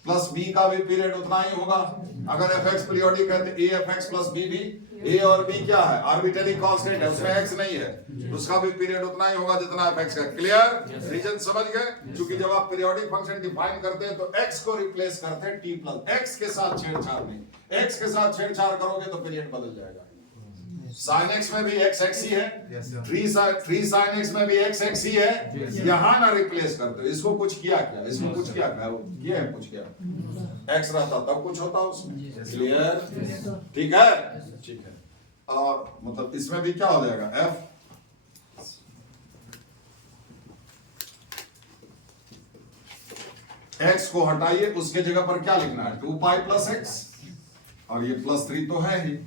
प्लस b का भी पीरियड उतना ही होगा। अगर fx पीरियोडिक है तो a fx प्लस b भी, a और b क्या है आर्बिट्ररी कांस्टेंट है, उसमें x नहीं है, तो उसका भी पीरियड उतना ही होगा जितना fx का। क्लियर? रीजन समझ गए? क्योंकि जब आप पीरियोडिक फंक्शन डिफाइन करते हैं तो x को रिप्लेस करते हैं t प्लस, x के साथ छेड़छाड़ नहीं, x के साथ छेड़छाड़ करोगे तो पीरियड बदल जाएगा। sin x में भी x x ही है, 3 sin x में भी x x ही है, यहां ना रिप्लेस करते हो। इसको कुछ किया क्या, इसको कुछ किया क्या, किया है कुछ किया, x रहता तब कुछ होता उसमें। क्लियर? ठीक है, ठीक है। और मतलब इसमें भी क्या हो जाएगा f x को हटाइए, उसके जगह पर क्या लिखना है 2 पाई प्लस x, और ये प्लस 3 तो है ही।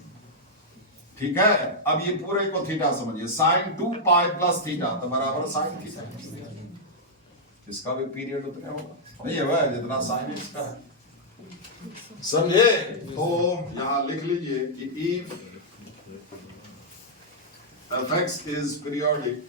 ठीक है, अब ये पूरे को थीटा समझिए, sin 2 पाई प्लस थीटा तो बराबर sin थीटा, इसका भी पीरियड उतना होगा नहीं है वह जितना sin x का है। समझे? तो यहां लिख लीजिए कि if fx is periodic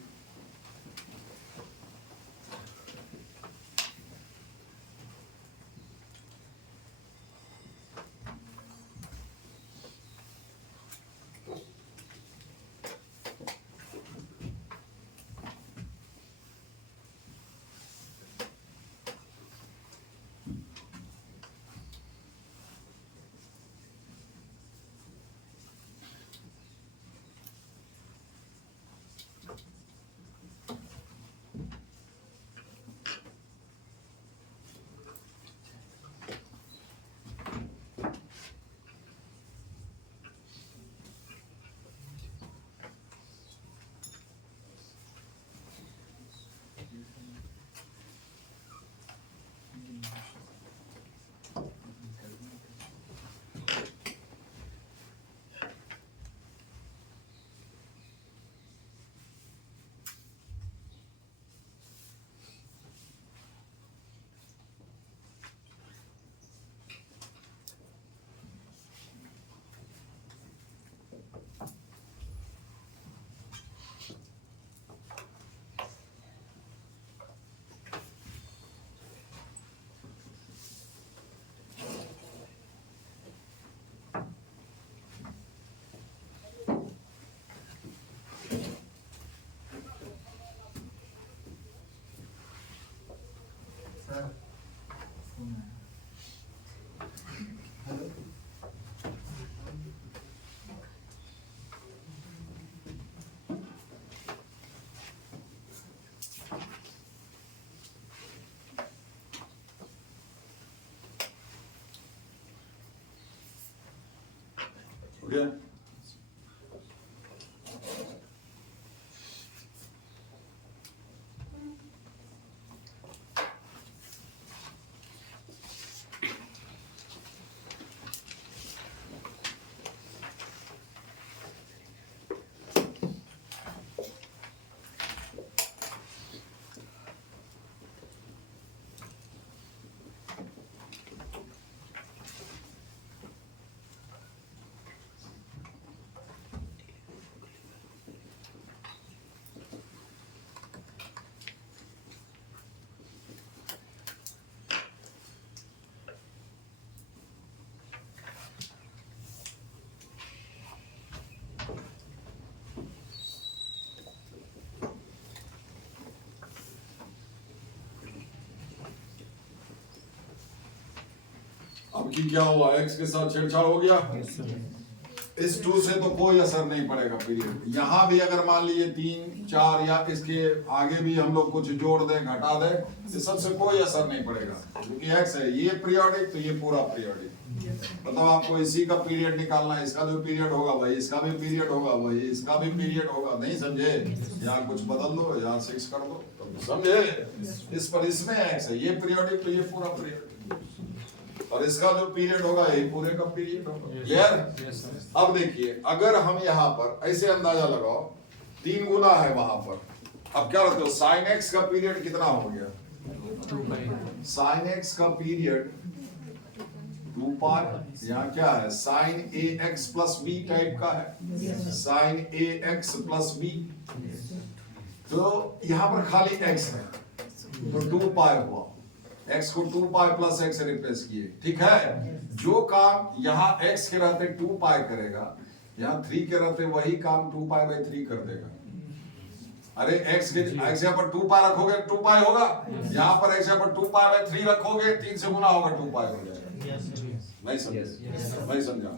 Okay. अब की क्या हुआ, x के साथ छेड़छाड़ हो गया। इस 2 से तो कोई असर नहीं पड़ेगा पीरियड। यहां भी अगर मान लीजिए 3 4 या इसके आगे भी हम लोग कुछ जोड़ दें घटा दें, इस सबसे कोई असर नहीं पड़ेगा, क्योंकि एक्स है ये पीरियोडिक तो ये पूरा पीरियोडिक। मतलब आपको इसी का पीरियड निकालना है, इसका जो पीरियड होगा वही इसका भी पीरियड होगा, वही इसका भी पीरियड होगा। नहीं समझे? यहाँ कुछ बदल दो, यहाँ 6 कर दो, समझे? इस पर इसमें एक्स है, ये पीरियोडिक तो ये पूरा पीरियड, और इसका जो पीरियड होगा यही पूरे का पीरियड होगा। क्लियर? अब देखिए, अगर हम यहाँ पर ऐसे अंदाजा लगाओ, 3 गुना है वहां पर, अब क्या करते हो, साइन एक्स का पीरियड कितना हो गया? साइन एक्स का पीरियड 2 पाई, यहाँ क्या है, साइन ए एक्स प्लस बी टाइप का है, साइन ए एक्स प्लस बी। तो यहाँ पर खाली एक्स है तो 2 पाई हुआ, x को 2 पाई प्लस एक्स रिप्लेस किए, ठीक है। जो काम यहाँ x के रहते 2 पाई करेगा, यहाँ 3 के रहते वही काम 2 पाई बाई 3 कर देगा। अरे x यहाँ पर 2 पाई रखोगे 2 पाई होगा, यहाँ पर x यहाँ पर 2 पाई बाई 3 रखोगे 3 से गुना होगा 2 पाई हो जाएगा। नहीं समझे? नहीं समझा?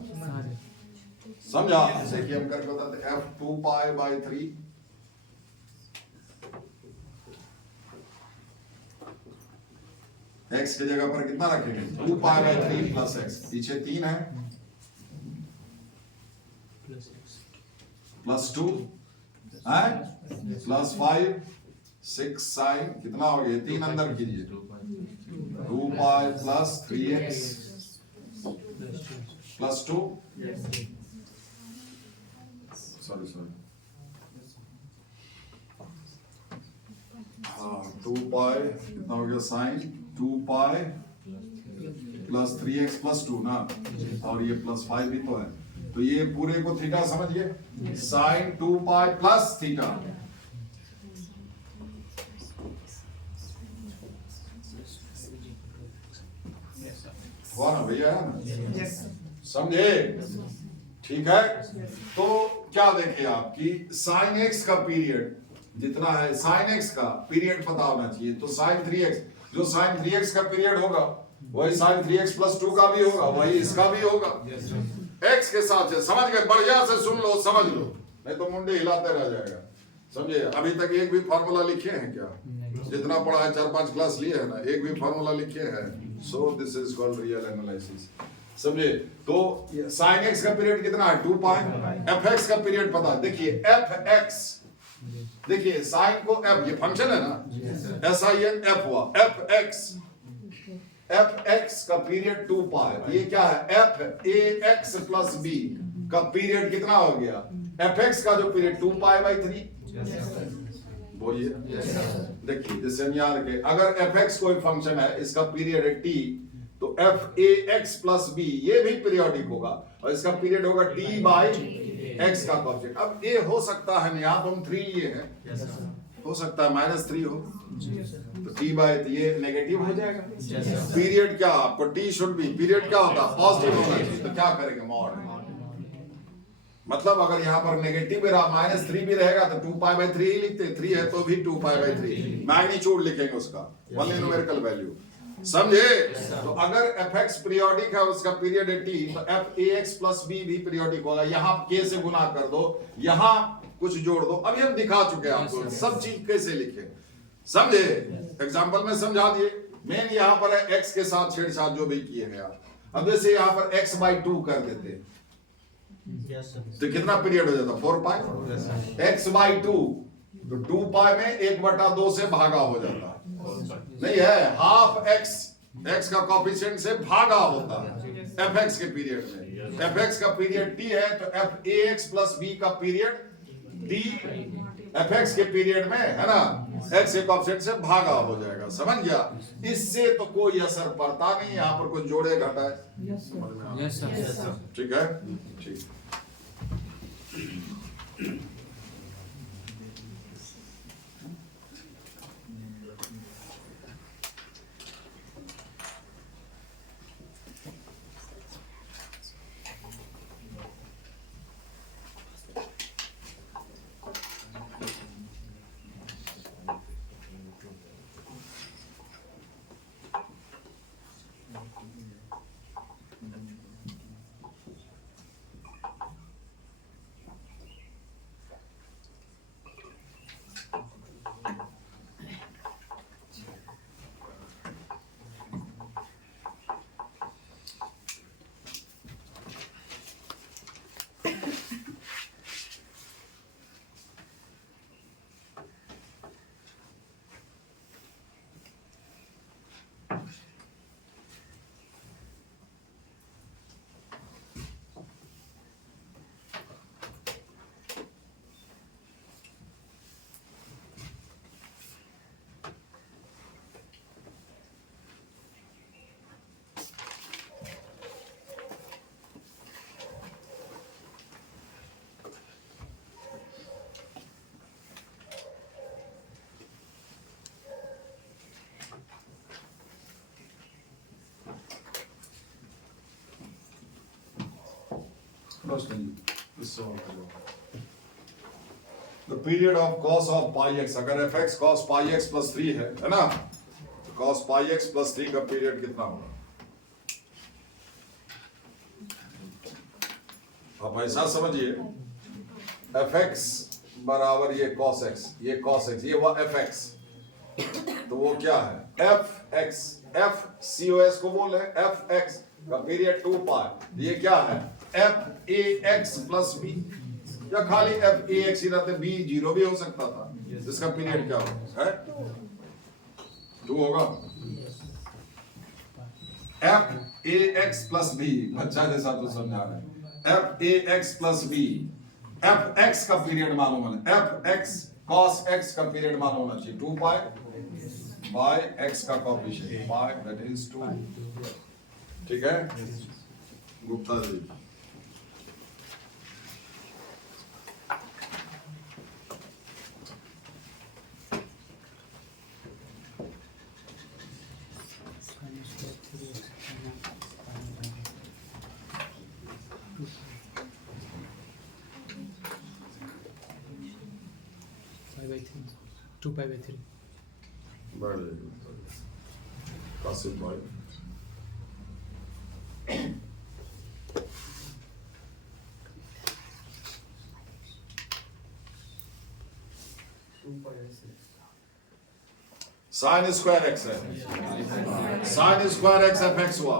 समझा? देखिए हम करके बताते, f 2 पाई बाई 3 x की जगह पर कितना रखेंगे? 2 पाई बाई 3 प्लस एक्स, पीछे 3 है प्लस 2 है प्लस 5 6 साइन कितना हो गया? 3 अंदर कीजिए, 2 pi plus 3x plus 2 sorry हाँ 2 पाई कितना हो गया? Sign 2 pi plus 3x plus 2 ना, और ये प्लस 5 भी तो है, तो ये पूरे को थीटा समझिए, साइन 2 पाई प्लस थीटा। हुआ ना भैया? समझे? ठीक है। तो क्या देखिए आपकी साइन एक्स का पीरियड जितना है, साइन एक्स का पीरियड पता होना चाहिए, तो साइन 3x, जो साइन 3x का पीरियड होगा वही साइन 3x प्लस 2 का भी होगा, वही इसका भी होगा। x के साथ है, समझ गए? बढ़िया से सुन लो, समझ लो, नहीं तो मुंडे हिलाते रह जाएगा। समझे? अभी तक एक भी फार्मूला लिखे हैं क्या? जितना पढ़ा है 4-5 क्लास लिए है ना, एक भी फार्मूला लिखे हैं? So this is called real analysis. समझे? तो साइन एक्स का पीरियड कितना है? 2 पाई। एफ एक्स का पीरियड पता है, देखिए एफ एक्स, देखिए साइन को एफ, ये फंक्शन है ना, एस आई एन एफ हुआ, एफ एक्स का पीरियड 2 पाई। ये क्या है? F a x plus b का पीरियड कितना हो गया? एफ एक्स का जो पीरियड 2 पाई बाई 3। बोलिए देखिए, जैसे हम याद रखें, अगर एफ एक्स कोई फंक्शन है, इसका पीरियड है टी, तो f a x plus b ये भी पीरियोडिक होगा, और इसका पीरियड होगा डी बाई एक्स का कॉन्स्टेंट। अब ये हो सकता है, यहाँ तो हम 3 लिए हैं, हो सकता है -3 हो, तो टी बाई ये नेगेटिव हो जाएगा। पीरियड क्या आपको? टी शुड बी, पीरियड क्या होता है? पॉजिटिव होना चाहिए, तो क्या करेंगे? मॉड। मतलब अगर यहाँ पर नेगेटिव भी रहा, -3 भी रहेगा, तो 2 पाई बाई 3 ही लिखते, 3 है तो भी 2 पाई बाई 3 मैग्नीट्यूड लिखेंगे उसका, ओनली न्यूमेरिकल वैल्यू। समझे? तो अगर एफ एक्स पीरियोडिक है, उसका पीरियड है टी, तो f a x plus b भी पीरियोडिक होगा। यहाँ के से गुना कर दो, यहाँ कुछ जोड़ दो। अभी हम दिखा चुके हैं आपको सब चीज कैसे लिखे, समझे? एग्जाम्पल में समझा दिए। मेन यहाँ पर है एक्स के साथ छेड़छाड़ जो भी किए हैं आप। अब जैसे यहाँ पर एक्स बाई 2 कर देते तो कितना पीरियड हो जाता? 4 पाई। एक्स बाई 2 तो 2 पाई में 1/2 से भागा हो जाता, नहीं है, हाफ एक्स, एक्स का कोफिशिएंट से भागा होता है एफ एक्स के पीरियड में। एफ एक्स का पीरियड टी है, तो f a x plus b का पीरियड डी एफ एक्स के पीरियड में है ना, एक्स के कोफिशिएंट से भागा हो जाएगा। समझ गया? इससे तो कोई असर पड़ता नहीं, यहाँ पर कुछ जोड़े घटाए। ठीक है? ठीक। प्रश्न इससे the period of cos of pi x, अगर एफ एक्स cos पाई एक्स प्लस 3 है ना, तो cos पाई एक्स प्लस 3 का पीरियड कितना होगा? आप ऐसा समझिए, एफ एक्स बराबर ये cos x, ये cos x, ये हुआ एफ एक्स, तो वो क्या है? F x, f C O S को बोल रहे हैं, एफ एक्स का पीरियड 2 पाई, ये क्या है? F a x plus b, या खाली एफ ए एक्स ही रहते, बी जीरो भी हो सकता था, जिसका पीरियड क्या होगा? है 2 होगा। F a x plus b, अच्छा जैसा तो समझा रहे हैं, f a x plus b, f x का पीरियड मालूम है, एफ एक्स कॉस एक्स का पीरियड मालूम होना चाहिए 2 पाई बाय एक्स का कॉफिशिएंट पाई, दैट इज 2। ठीक है Gupta ji? Two pi by three बढ़ जाएगी कासिम भाई। साइन स्क्वायर एक्स है, sine square x f x हुआ,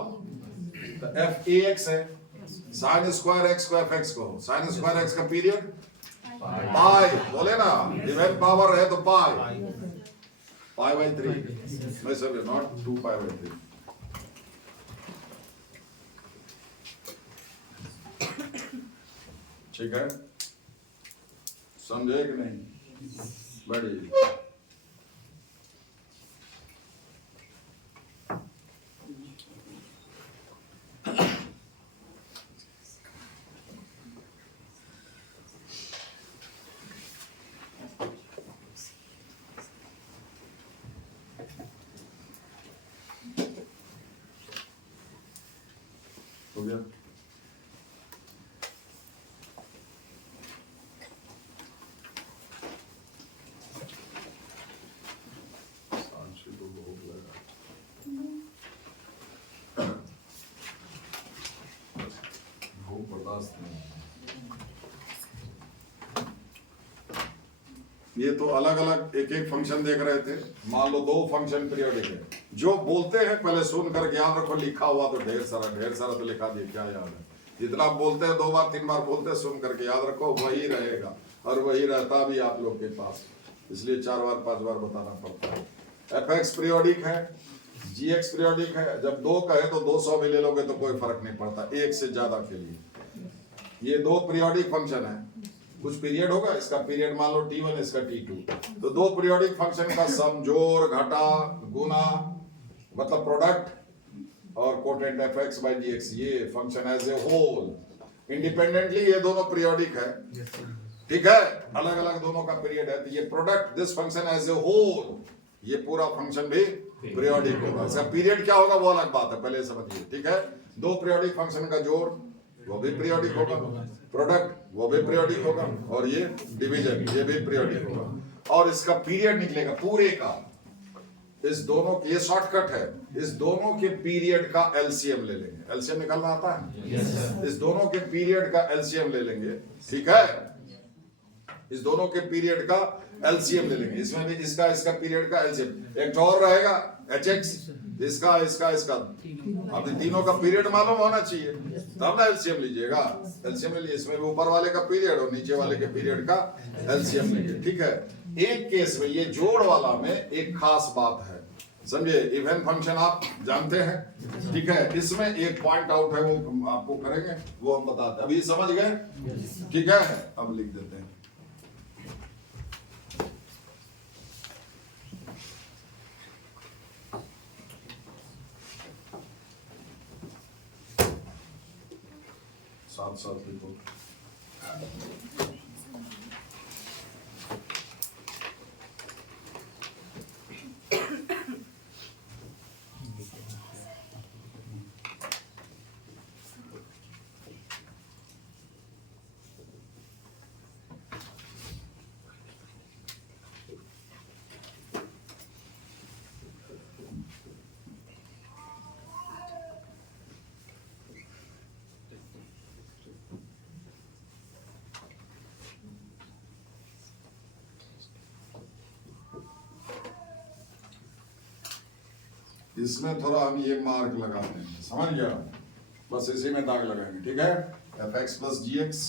तो एफ ए एक्स है, साइन स्क्वायर एक्स को एफ एक्स को, साइन स्क्वायर एक्स का पीरियड पाई, बोले ना डिवाइड पावर है तो पाई, पाई बाई 3, नहीं सर नॉट 2 पाई बाई 3। ठीक है समझे कि नहीं? बढ़िया। हो गया? सांची तो बहुत लगा, भूख बर्दाश्त नहीं। ये तो अलग अलग एक एक फंक्शन देख रहे थे, मान लो 2 फंक्शन पीरियोडिक है, जो बोलते हैं पहले सुन कर याद रखो, लिखा हुआ तो ढेर सारा तो लिखा दिया, क्या याद है? जितना आप बोलते हैं 2 बार 3 बार बोलते हैं, सुन करके याद रखो, वही रहेगा और वही रहता भी आप लोग के पास, इसलिए 4 बार 5 बार बताना पड़ता है। एफ एक्स पीरियोडिक है, जी एक्स पीरियोडिक है, जब 2 कहे तो 200 भी ले लोगे तो कोई फर्क नहीं पड़ता, 1 से ज्यादा के लिए। ये 2 पीरियोडिक फंक्शन है, कुछ पीरियड होगा, इसका पीरियड मान लो T1, इसका T2, तो 2 पीरियोडिक फंक्शन का सम, जोड़ घटा गुना मतलब प्रोडक्ट और quotient f x by g x, ये function as a whole independently ये दोनों पीरियोडिक है। ठीक है, अलग अलग दोनों का पीरियड है, तो ये product this function as a whole, ये पूरा फंक्शन भी पीरियोडिक होगा। इसका पीरियड क्या होगा वो अलग बात है, पहले समझिए। ठीक है, 2 पीरियोडिक फंक्शन का जोड़ वो भी पीरियोडिक होगा, प्रोडक्ट वो भी पीरियोडिक होगा, और ये डिवीजन ये भी पीरियोडिक होगा, और इसका पीरियड निकलेगा पूरे का। इस दोनों की ये शॉर्टकट है, इस दोनों के पीरियड का एलसीएम ले लेंगे। एलसीएम निकालना आता है? इस दोनों के पीरियड का एलसीएम ले लेंगे। ठीक है, इस दोनों के पीरियड का एलसीएम ले लेंगे, इसमें भी इसका पीरियड का एलसीएम। एक और रहेगा एचएक्स, इसका अब इन तीनों का पीरियड मालूम होना चाहिए तब ना एलसीएम लीजिएगा। एलसीएम ले लिए, इसमें भी ऊपर वाले का पीरियड और नीचे वाले के पीरियड का एलसीएम लेंगे, ठीक है। एक केस में ये जोड़ वाला में एक खास बात है, समझे, इवन फंक्शन आप जानते हैं, ठीक है। इसमें एक पॉइंट आउट है, वो आपको करेंगे, वो हम बताते हैं। अभी समझ गए, ठीक है। अब लिख देते हैं, साथ साथ लिखो। इसमें थोड़ा हम ये मार्क लगाते हैं, समझ गया, बस इसी में दाग लगाएंगे, ठीक है। एफ एक्स प्लस जी एक्स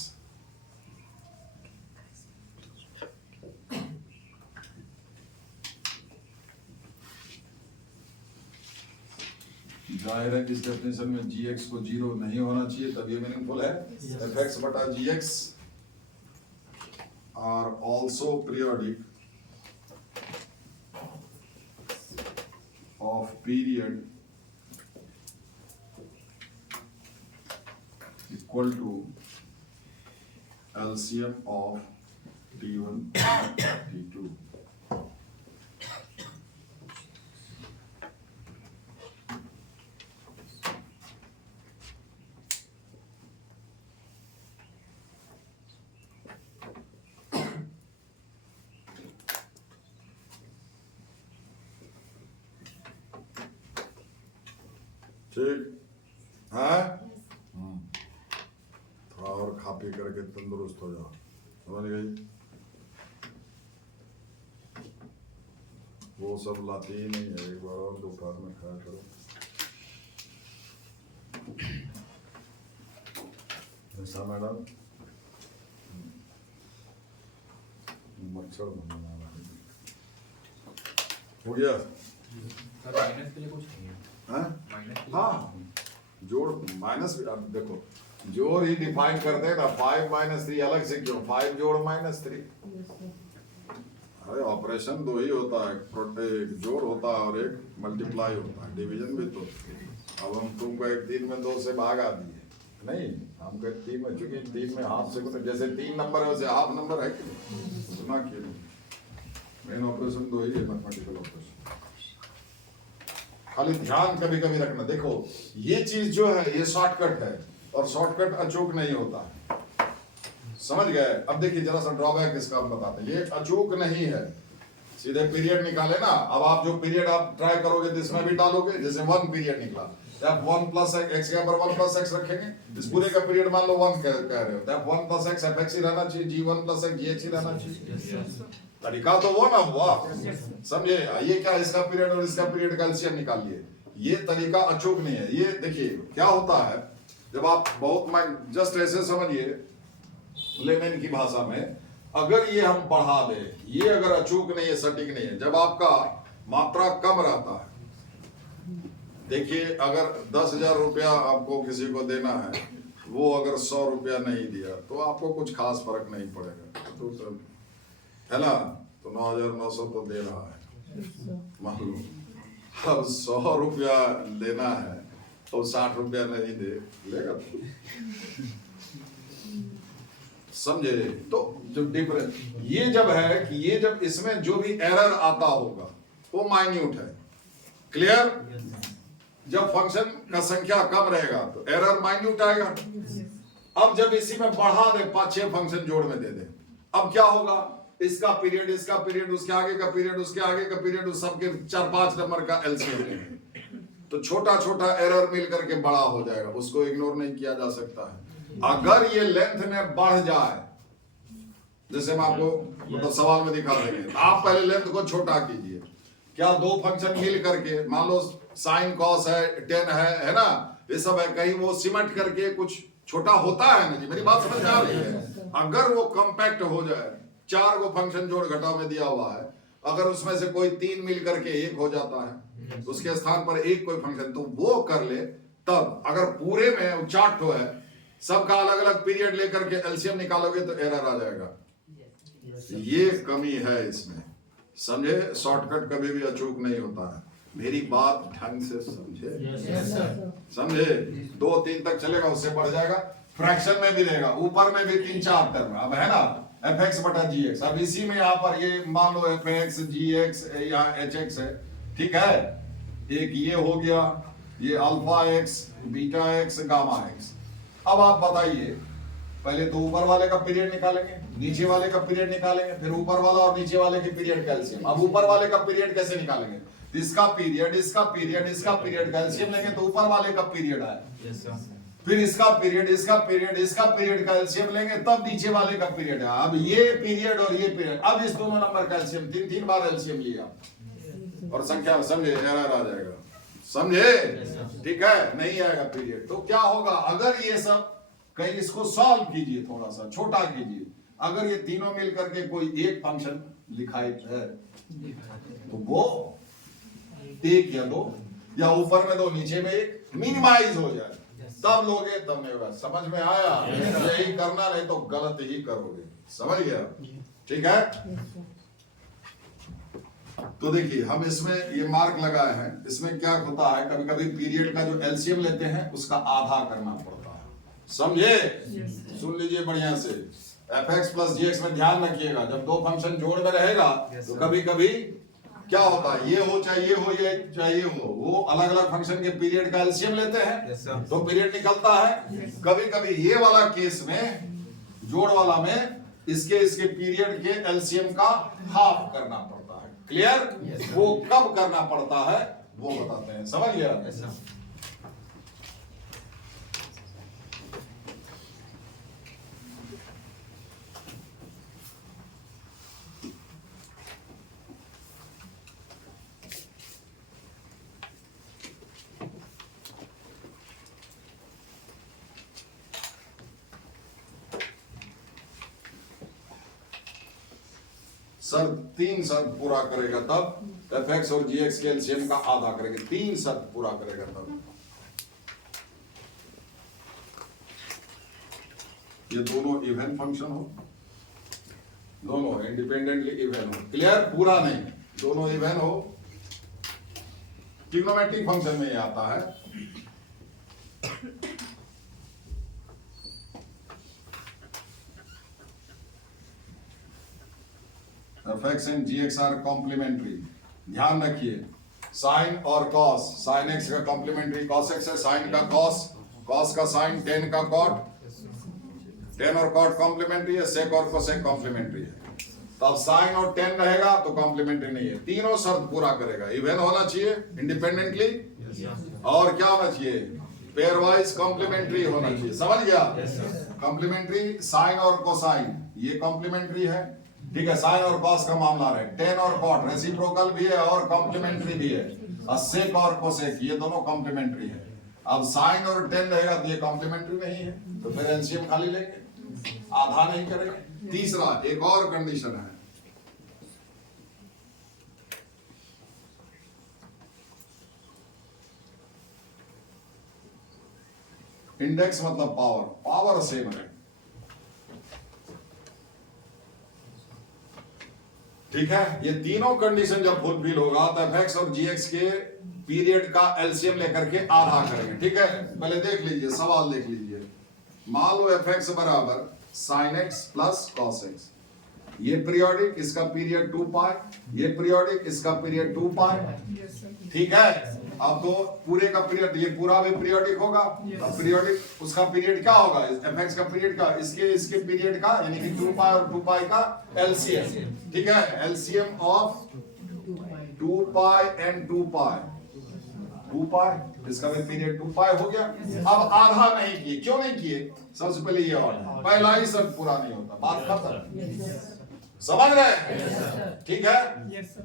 जाहिर है इस डेफिनेशन में जी एक्स को 0 नहीं होना चाहिए, तब ये मीनिंगफुल है। एफ एक्स बटा g x are also periodic of period equal to LCM of T1 T2। ठीक है, थोड़ा और खा पी करके तंदुरुस्त हो जाओ, समझ गई। वो सब लाती ही नहीं है, एक बार और दोपहर में खाया करो। ऐसा मैडम, मच्छर हो गया। माइनस के लिए कुछ नहीं है। हाँ, जोड़ माइनस भी, अब देखो जोड़ ही डिफाइन करते हैं ना, 5 - 3 अलग से क्यों, 5 जोड़ -3। अरे ऑपरेशन दो ही होता है, एक जोड़ होता है और एक मल्टीप्लाई होता है, डिवीजन भी तो। अब हम तुमको एक 3 में 2 से भागा दिए, नहीं हम कहे 3 में, चूंकि 3 में हाफ से, जैसे 3 नंबर है वैसे हाफ नंबर है कि नहीं, सुना क्यों। मेन ऑपरेशन दो ही है, मैथमेटिकल ऑपरेशन। खाली ध्यान कभी कभी रखना, देखो ये चीज जो है ये शॉर्टकट है और शॉर्टकट अचूक नहीं होता है, समझ गए। अब देखिए जरा सा ड्रॉबैक इसका हम बताते हैं, ये अचूक नहीं है। सीधे पीरियड निकाले ना, अब आप जो पीरियड आप ट्राई करोगे तो इसमें भी डालोगे, जैसे 1 पीरियड निकला, आप 1 + x के ऊपर 1 + x रखेंगे, इस पूरे का पीरियड मान लो 1 कह रहे हो, तो आप 1 + x fx ही रहना चाहिए, g1 + x gh ही रहना चाहिए। तरीका तो वो ना हुआ, समझे। ये क्या, इसका पीरियड और इसका पीरियड का एलसीएम निकाल लिए, ये तरीका अचूक नहीं है। ये देखिए क्या होता है, जब आप बहुत जस्ट ऐसे समझिए लेमैन की भाषा में, अगर ये हम बढ़ा दे, ये अगर अचूक नहीं है, सटीक नहीं है, जब आपका मात्रा कम रहता है, देखिए अगर 10,000 रुपया आपको किसी को देना है, वो अगर 100 रुपया नहीं दिया तो आपको कुछ खास फर्क नहीं पड़ेगा, तो है ना, तो 9,900 तो दे रहा है, मान लो। अब 100 रुपया लेना है तो 60 रुपया नहीं दे लेगा, समझे। तो जो डिफरेंस ये जब है कि ये जब इसमें जो भी एरर आता होगा वो माइन्यूट है, क्लियर। जब फंक्शन का संख्या कम रहेगा तो एरर माइन्यूट आएगा। अब जब इसी में बढ़ा दे, 5-6 फंक्शन जोड़ में दे दे, अब क्या होगा, इसका पीरियड, इसका पीरियड, उसके आगे का पीरियड, उसके आगे का पीरियड, उस सबके 4-5 नंबर का एलसीएम लेंगे, तो छोटा छोटा एरर मिल करके बड़ा हो जाएगा, उसको इग्नोर नहीं किया जा सकता है। अगर ये लेंथ में बढ़ जाए जैसे हम आपको मतलब सवाल में दिखा देंगे। आप पहले लेंथ को छोटा कीजिए। क्या दो फंक्शन मिल करके, मान लो साइन कॉस है, टेन है ना, ये सब है, कहीं वो सिमट करके कुछ छोटा होता है ना जी? मेरी बात समझ में आ रही है? अगर वो कॉम्पैक्ट हो जाए, चार को फंक्शन जोड़ घटाव में दिया हुआ है, अगर उसमें से कोई तीन मिल करके एक हो जाता है, उसके स्थान पर एक कोई फंक्शन, तो वो कर ले। तब अगर पूरे में चार्ट है, सबका अलग अलग पीरियड लेकर के एलसीएम निकालोगे तो एरर आ जाएगा। ये कमी है इसमें, समझे? शॉर्टकट कभी भी अचूक नहीं होता है। मेरी बात ढंग से समझे? समझे? 2 3 तक चलेगा, उससे बढ़ जाएगा। फ्रैक्शन में भी रहेगा, ऊपर में भी 3 4 टर्म अब है ना, fx बटा gx। अब इसी में यहाँ पर ये मान लो fx gx या hx है, ठीक है? एक ये हो गया, ये alpha x beta x gamma x। अब आप बताइए, पहले तो ऊपर वाले का पीरियड निकालेंगे, नीचे वाले का पीरियड निकालेंगे, फिर ऊपर वाला और नीचे वाले के पीरियड का एलसीएम। अब ऊपर वाले का पीरियड कैसे निकालेंगे? इसका पीरियड, इसका पीरियड, इसका पीरियड का एलसीएम लेंगे तो ऊपर वाले का पीरियड आया। फिर इसका पीरियड, इसका पीरियड, इसका पीरियड का एलसीएम लेंगे तब नीचे वाले का पीरियड आया। अब ये पीरियड और ये पीरियड, अब इस दोनों नंबर का एलसीएम 3 बार एलसीएम लिया और संख्या समझे, एरर आ जाएगा। समझे? ठीक है? नहीं आएगा पीरियड तो क्या होगा? अगर ये सब कहीं इसको सॉल्व कीजिए, थोड़ा सा छोटा कीजिए, अगर ये तीनों मिल करके कोई एक फंक्शन लिखाई है तो वो एक या दो, या ऊपर में 2 नीचे में 1 मिनिमाइज हो जाए, तब लोगे, तब नहीं होगा। समझ में आया? यही करना, नहीं तो गलत ही करोगे। समझ गया? ठीक है? तो देखिए, हम इसमें ये मार्क लगाए हैं। इसमें क्या होता है, कभी कभी पीरियड का जो एलसीएम लेते हैं उसका आधा करना पड़ता है। समझे? सुन लीजिए बढ़िया से। fx प्लस gx में ध्यान रखिएगा, जब 2 फंक्शन जोड़ में रहेगा तो कभी कभी क्या होता है, ये हो चाहे ये हो, ये चाहिए हो, वो अलग अलग फंक्शन के पीरियड का एलसीएम लेते हैं तो पीरियड निकलता है। कभी कभी ये वाला केस में, जोड़ वाला में, इसके पीरियड के एलसीएम का हाफ करना पड़ता है। क्लियर? वो कब करना पड़ता है वो बताते हैं। समझ गया? शर्त 3 शर्त पूरा करेगा तब fx और gx के एलसीएम का आधा करेगा। 3 शर्त पूरा करेगा तब। ये दोनों इवन फंक्शन हो, दोनों इंडिपेंडेंटली इवन हो। क्लियर? पूरा नहीं, दोनों इवन हो। ट्रिग्नोमेट्रिक फंक्शन में ये आता है। fx and gx are complementary। ध्यान रखिए, साइन और कॉस, साइन x का कॉम्प्लीमेंट्री कॉस x है, साइन का कॉस, कॉस का साइन, टेन का कॉट, टेन और कॉट कॉम्प्लीमेंट्री है, सेक और कोसेक कॉम्प्लीमेंट्री है। तो अब साइन और टेन रहेगा तो कॉम्प्लीमेंट्री नहीं है। तीनों शर्त पूरा करेगा। इवन होना चाहिए इंडिपेंडेंटली, और क्या होना चाहिए, पेयर वाइज कॉम्प्लीमेंट्री होना चाहिए। समझ गया? कॉम्प्लीमेंट्री साइन और कोसाइन ये कॉम्प्लीमेंट्री है, ठीक है। साइन और कॉस का मामला है। टेन और कॉट रेसिप्रोकल भी है और कॉम्प्लीमेंट्री भी है। और सेक और कोसेक ये दोनों कॉम्प्लीमेंट्री है। अब साइन और टेन रहेगा तो ये कॉम्प्लीमेंट्री नहीं है, तो फिर एलसीएम खाली लेंगे, आधा नहीं करेंगे। तीसरा एक और कंडीशन है, इंडेक्स मतलब पावर, पावर सेम है, ठीक है। ये तीनों कंडीशन जब फुलफिल होगा तो fx और gx के पीरियड का एलसीएम लेकर के आधा करेंगे, ठीक है। पहले देख लीजिए, सवाल देख लीजिए। मान लो fx बराबर sin x plus cos x, ये पीरियोडिक, इसका पीरियड 2 पाई, ये पीरियोडिक, इसका पीरियड 2 पाई, ठीक है। अब तो पूरे का पीरियड, ये पूरा भी पीरियोडिक होगा। अब पीरियोडिक उसका पीरियड क्या होगा, fx का पीरियड का इसके पीरियड का, यानी कि 2 पाई और 2 पाई का एलसीएम, ठीक है। एलसीएम ऑफ 2 पाई एंड 2 पाई 2 पाई, इसका भी पीरियड 2 पाई हो गया। अब आधा नहीं किए, क्यों नहीं किए? सबसे पहले ये और पहला ही शर्त पूरा नहीं होता, बात खत्म। समझ रहे हैं? ठीक है। Yes, sir.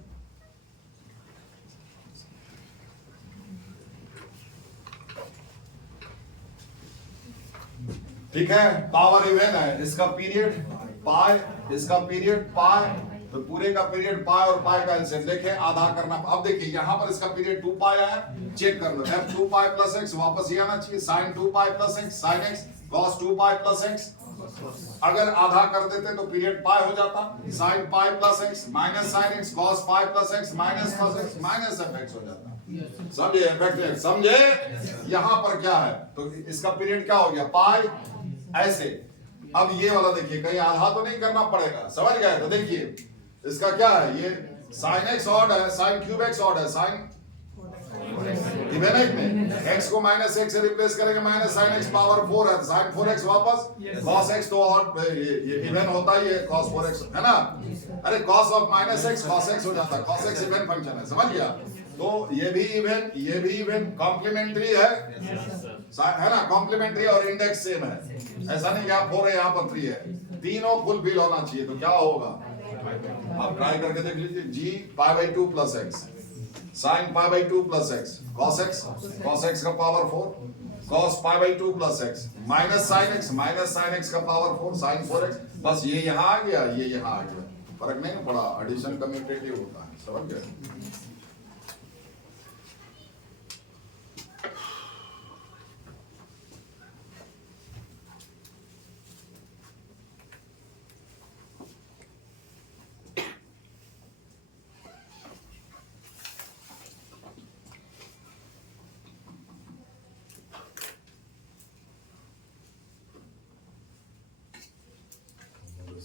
ठीक है, पावर इवन है, इसका पीरियड पाई, इसका पीरियड पाई, तो पूरे का पीरियड पाई और पाई का एलसीएम देखें, आधा करना। अब देखिए यहां पर इसका पीरियड 2 पाई आया, चेक कर लो, f 2 पाई प्लस x वापस ये आना चाहिए, sin 2 pi plus x, sin x, cos 2 pi plus x। अगर आधा कर देते तो पीरियड पाई हो जाता, sin pi plus x minus sin x, cos pi plus x minus cos x minus fx हो जाता। समझे? इफेक्ट समझे? यहां पर क्या है, तो इसका पीरियड क्या हो गया, पाई ऐसे। अब ये वाला देखिए, कहीं आधा तो नहीं करना पड़ेगा, समझ गए? तो देखिए इसका क्या है, ये sin x ऑड है, sin क्यूब x ऑड है, sin इवन x में x को माइनस x से रिप्लेस करेंगे, माइनस sin x पावर 4 है, sin 4x वापस, cos x तो ऑड ये इवन होता ही है, cos 4x है ना। अरे cos of minus x cos x हो जाता है, cos x इवन फंक्शन है, समझ गया? तो ये भी इवन कॉम्प्लीमेंट्री है ना, कॉम्प्लीमेंट्री और इंडेक्स सेम है। ऐसा नहीं कि आप 4 है यहाँ पर 3 है, तीनों फुलफिल होना चाहिए। तो क्या होगा, आप ट्राई करके देख लीजिए, g pi by 2 plus x, sin pi by 2 plus x, cos x का power 4, cos pi by 2 plus x, minus sin x का पावर 4, sin 4x। बस ये यहाँ आ गया, ये यहाँ आ गया, फर्क नहीं पड़ा, एडिशन कम्यूटेटिव होता है, समझ गए?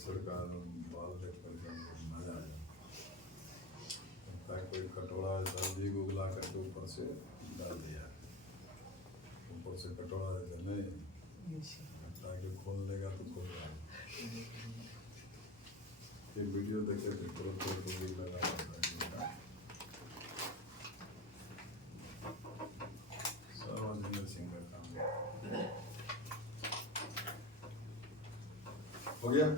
सरकार बाल देख कर मजा आ जाता, कोई कटोरा सब्जी को उगला करके ऊपर से डाल दिया, ऊपर से कटोरा नहीं ताकि खोल लेगा तो खोल रहा है। एक वीडियो देखे थे, तुरंत भी लगा सर्वजिंदर सिंह का काम हो गया।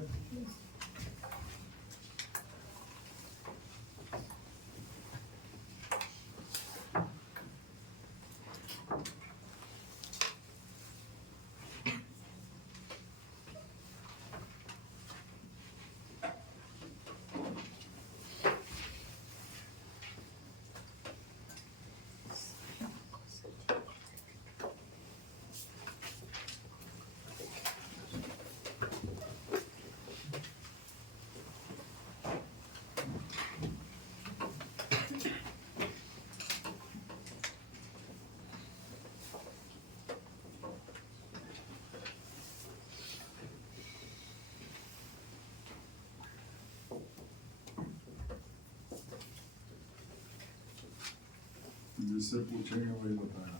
जिससे पूछेंगे वही बताया।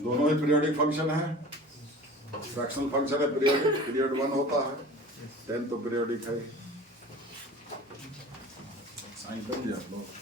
दोनों ही पीरियोडिक फंक्शन है, फ्रैक्शनल फंक्शन है पीरियोडिक, पीरियड 1 होता है, 10 तो पीरियोडिक है। साइन कर दिया आप लोग।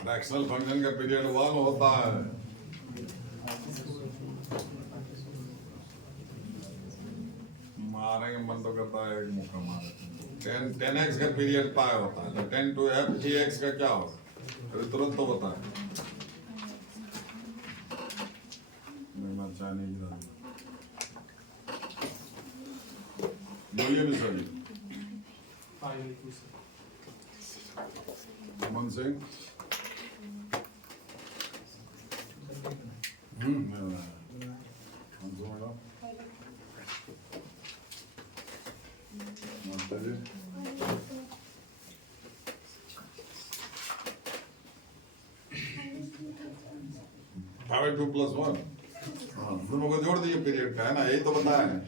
फ्रैक्शनल फंक्शन का पीरियड 1 होता है। मारेंगे मन तो करता है एक मुक्का मारे। 10x का पीरियड पाई होता है, तो 10 to f g x का क्या होगा, अभी तुरंत तो बताए। चाइनीज बोलिए मिश्रा जी। 5/2 sir. अमन सिंह। मैं बनाया। अंशु मैडम। नमस्ते जी। फाइव 2 + 1। हाँ, दोनों को जोड़ दिए पीरियड का, है ना, यही तो बताया है।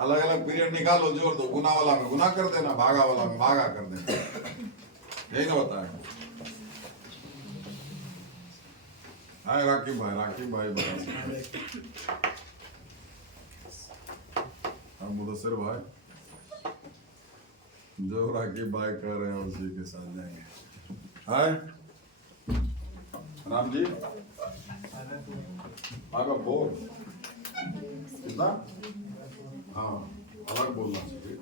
अलग अलग पीरियड निकालो, जोड़ दो, गुना वाला में गुना कर देना, भागा वाला में भागा कर देना, यही ना बताया। हाँ राकिब भाई बता। हाँ मुदस्सिर भाई, जो राकिब भाई कर रहे हैं उसी के साथ जाएंगे। हाय राम जी, 5/4 कितना? हाँ अलग बोलना चाहिए।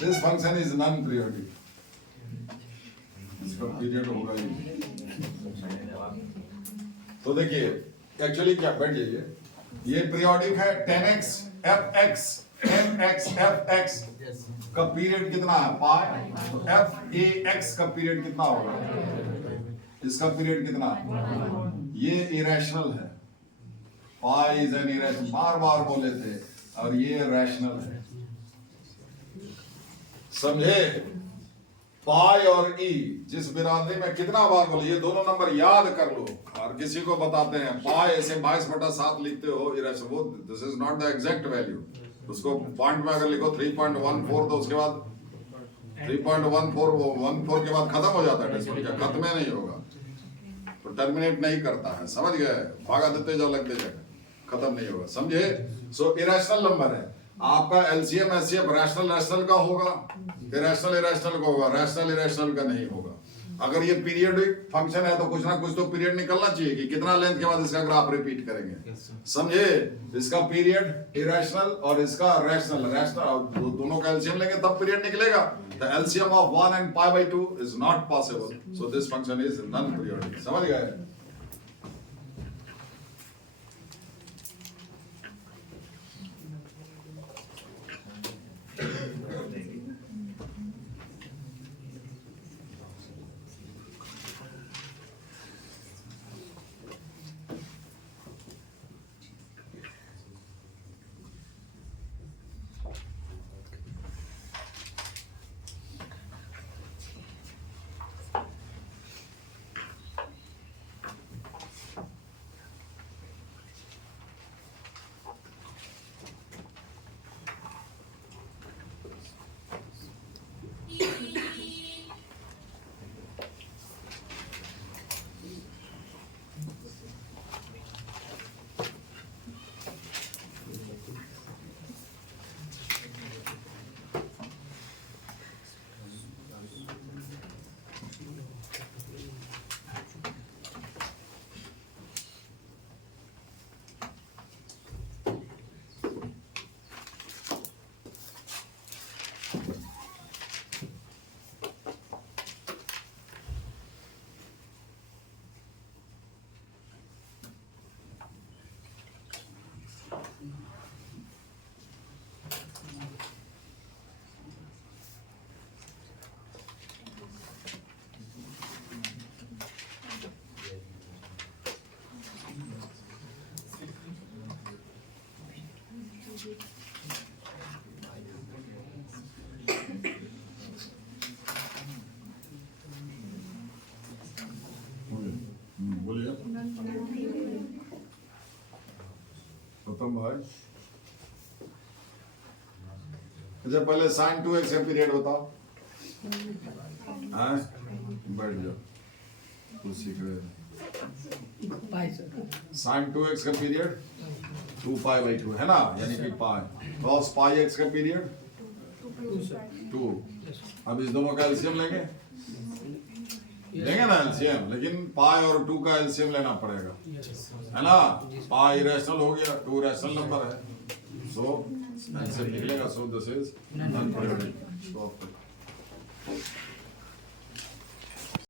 This function is non periodic, इसका पीरियड होगा ही। तो देखिए एक्चुअली क्या, बैठ जाइए, ये पीरियोडिक है 10x fx mx fx का पीरियड कितना है पाई, तो f(a)x का पीरियड कितना होगा, इसका पीरियड कितना, ये इरेशनल है, पाई इज एन इरेशनल, बार बार बोले थे, और ये रैशनल है, समझे। पाई और ई जिस बिरादरी में कितना बार बोले, ये दोनों नंबर याद कर लो, और किसी को बताते हैं पाई ऐसे 22/7 लिखते हो, वो this is not the exact value, उसको पॉइंट में अगर लिखो 3.14 तो उसके बाद 3.14 के बाद खत्म हो जाता है डेसिमल, क्या खत्म नहीं होगा, तो टर्मिनेट नहीं करता है, समझ गए, भागा देते जाओ लगते जाए, खत्म नहीं होगा, समझे। सो इरेशनल नंबर है आपका, एलसीएम एचसीएफ रैशनल का होगा, इरेशनल का होगा, रैशनल का नहीं होगा। अगर ये पीरियडिक फंक्शन है तो कुछ ना कुछ तो पीरियड निकलना चाहिए कि कितना लेंथ के बाद इसका ग्राफ रिपीट करेंगे, समझे। इसका पीरियड इरेशनल और इसका रैशनल दोनों का एलसीएम लेंगे तब पीरियड निकलेगा। The LCM of 1 and π/2 is not possible, so this function is non periodic, समझ गए। बोलिए प्रथम भाई। अच्छा पहले sin 2x का पीरियड बताओ, हाँ बैठ जाओ, कुछ सीख रहे हैं। sin 2x का पीरियड 2π/2 है ना, यानी कि पाई, cos πx का पीरियड 2। अब इस दोनों का एलसीएम लेंगे ना एलसीएम, लेकिन पाई और 2 का एलसीएम लेना पड़ेगा, है ना। पाई रैशनल हो गया, 2 रैशनल नंबर है, सो एलसीएम निकलेगा, सो दिस इज नॉन पीरियोडिक।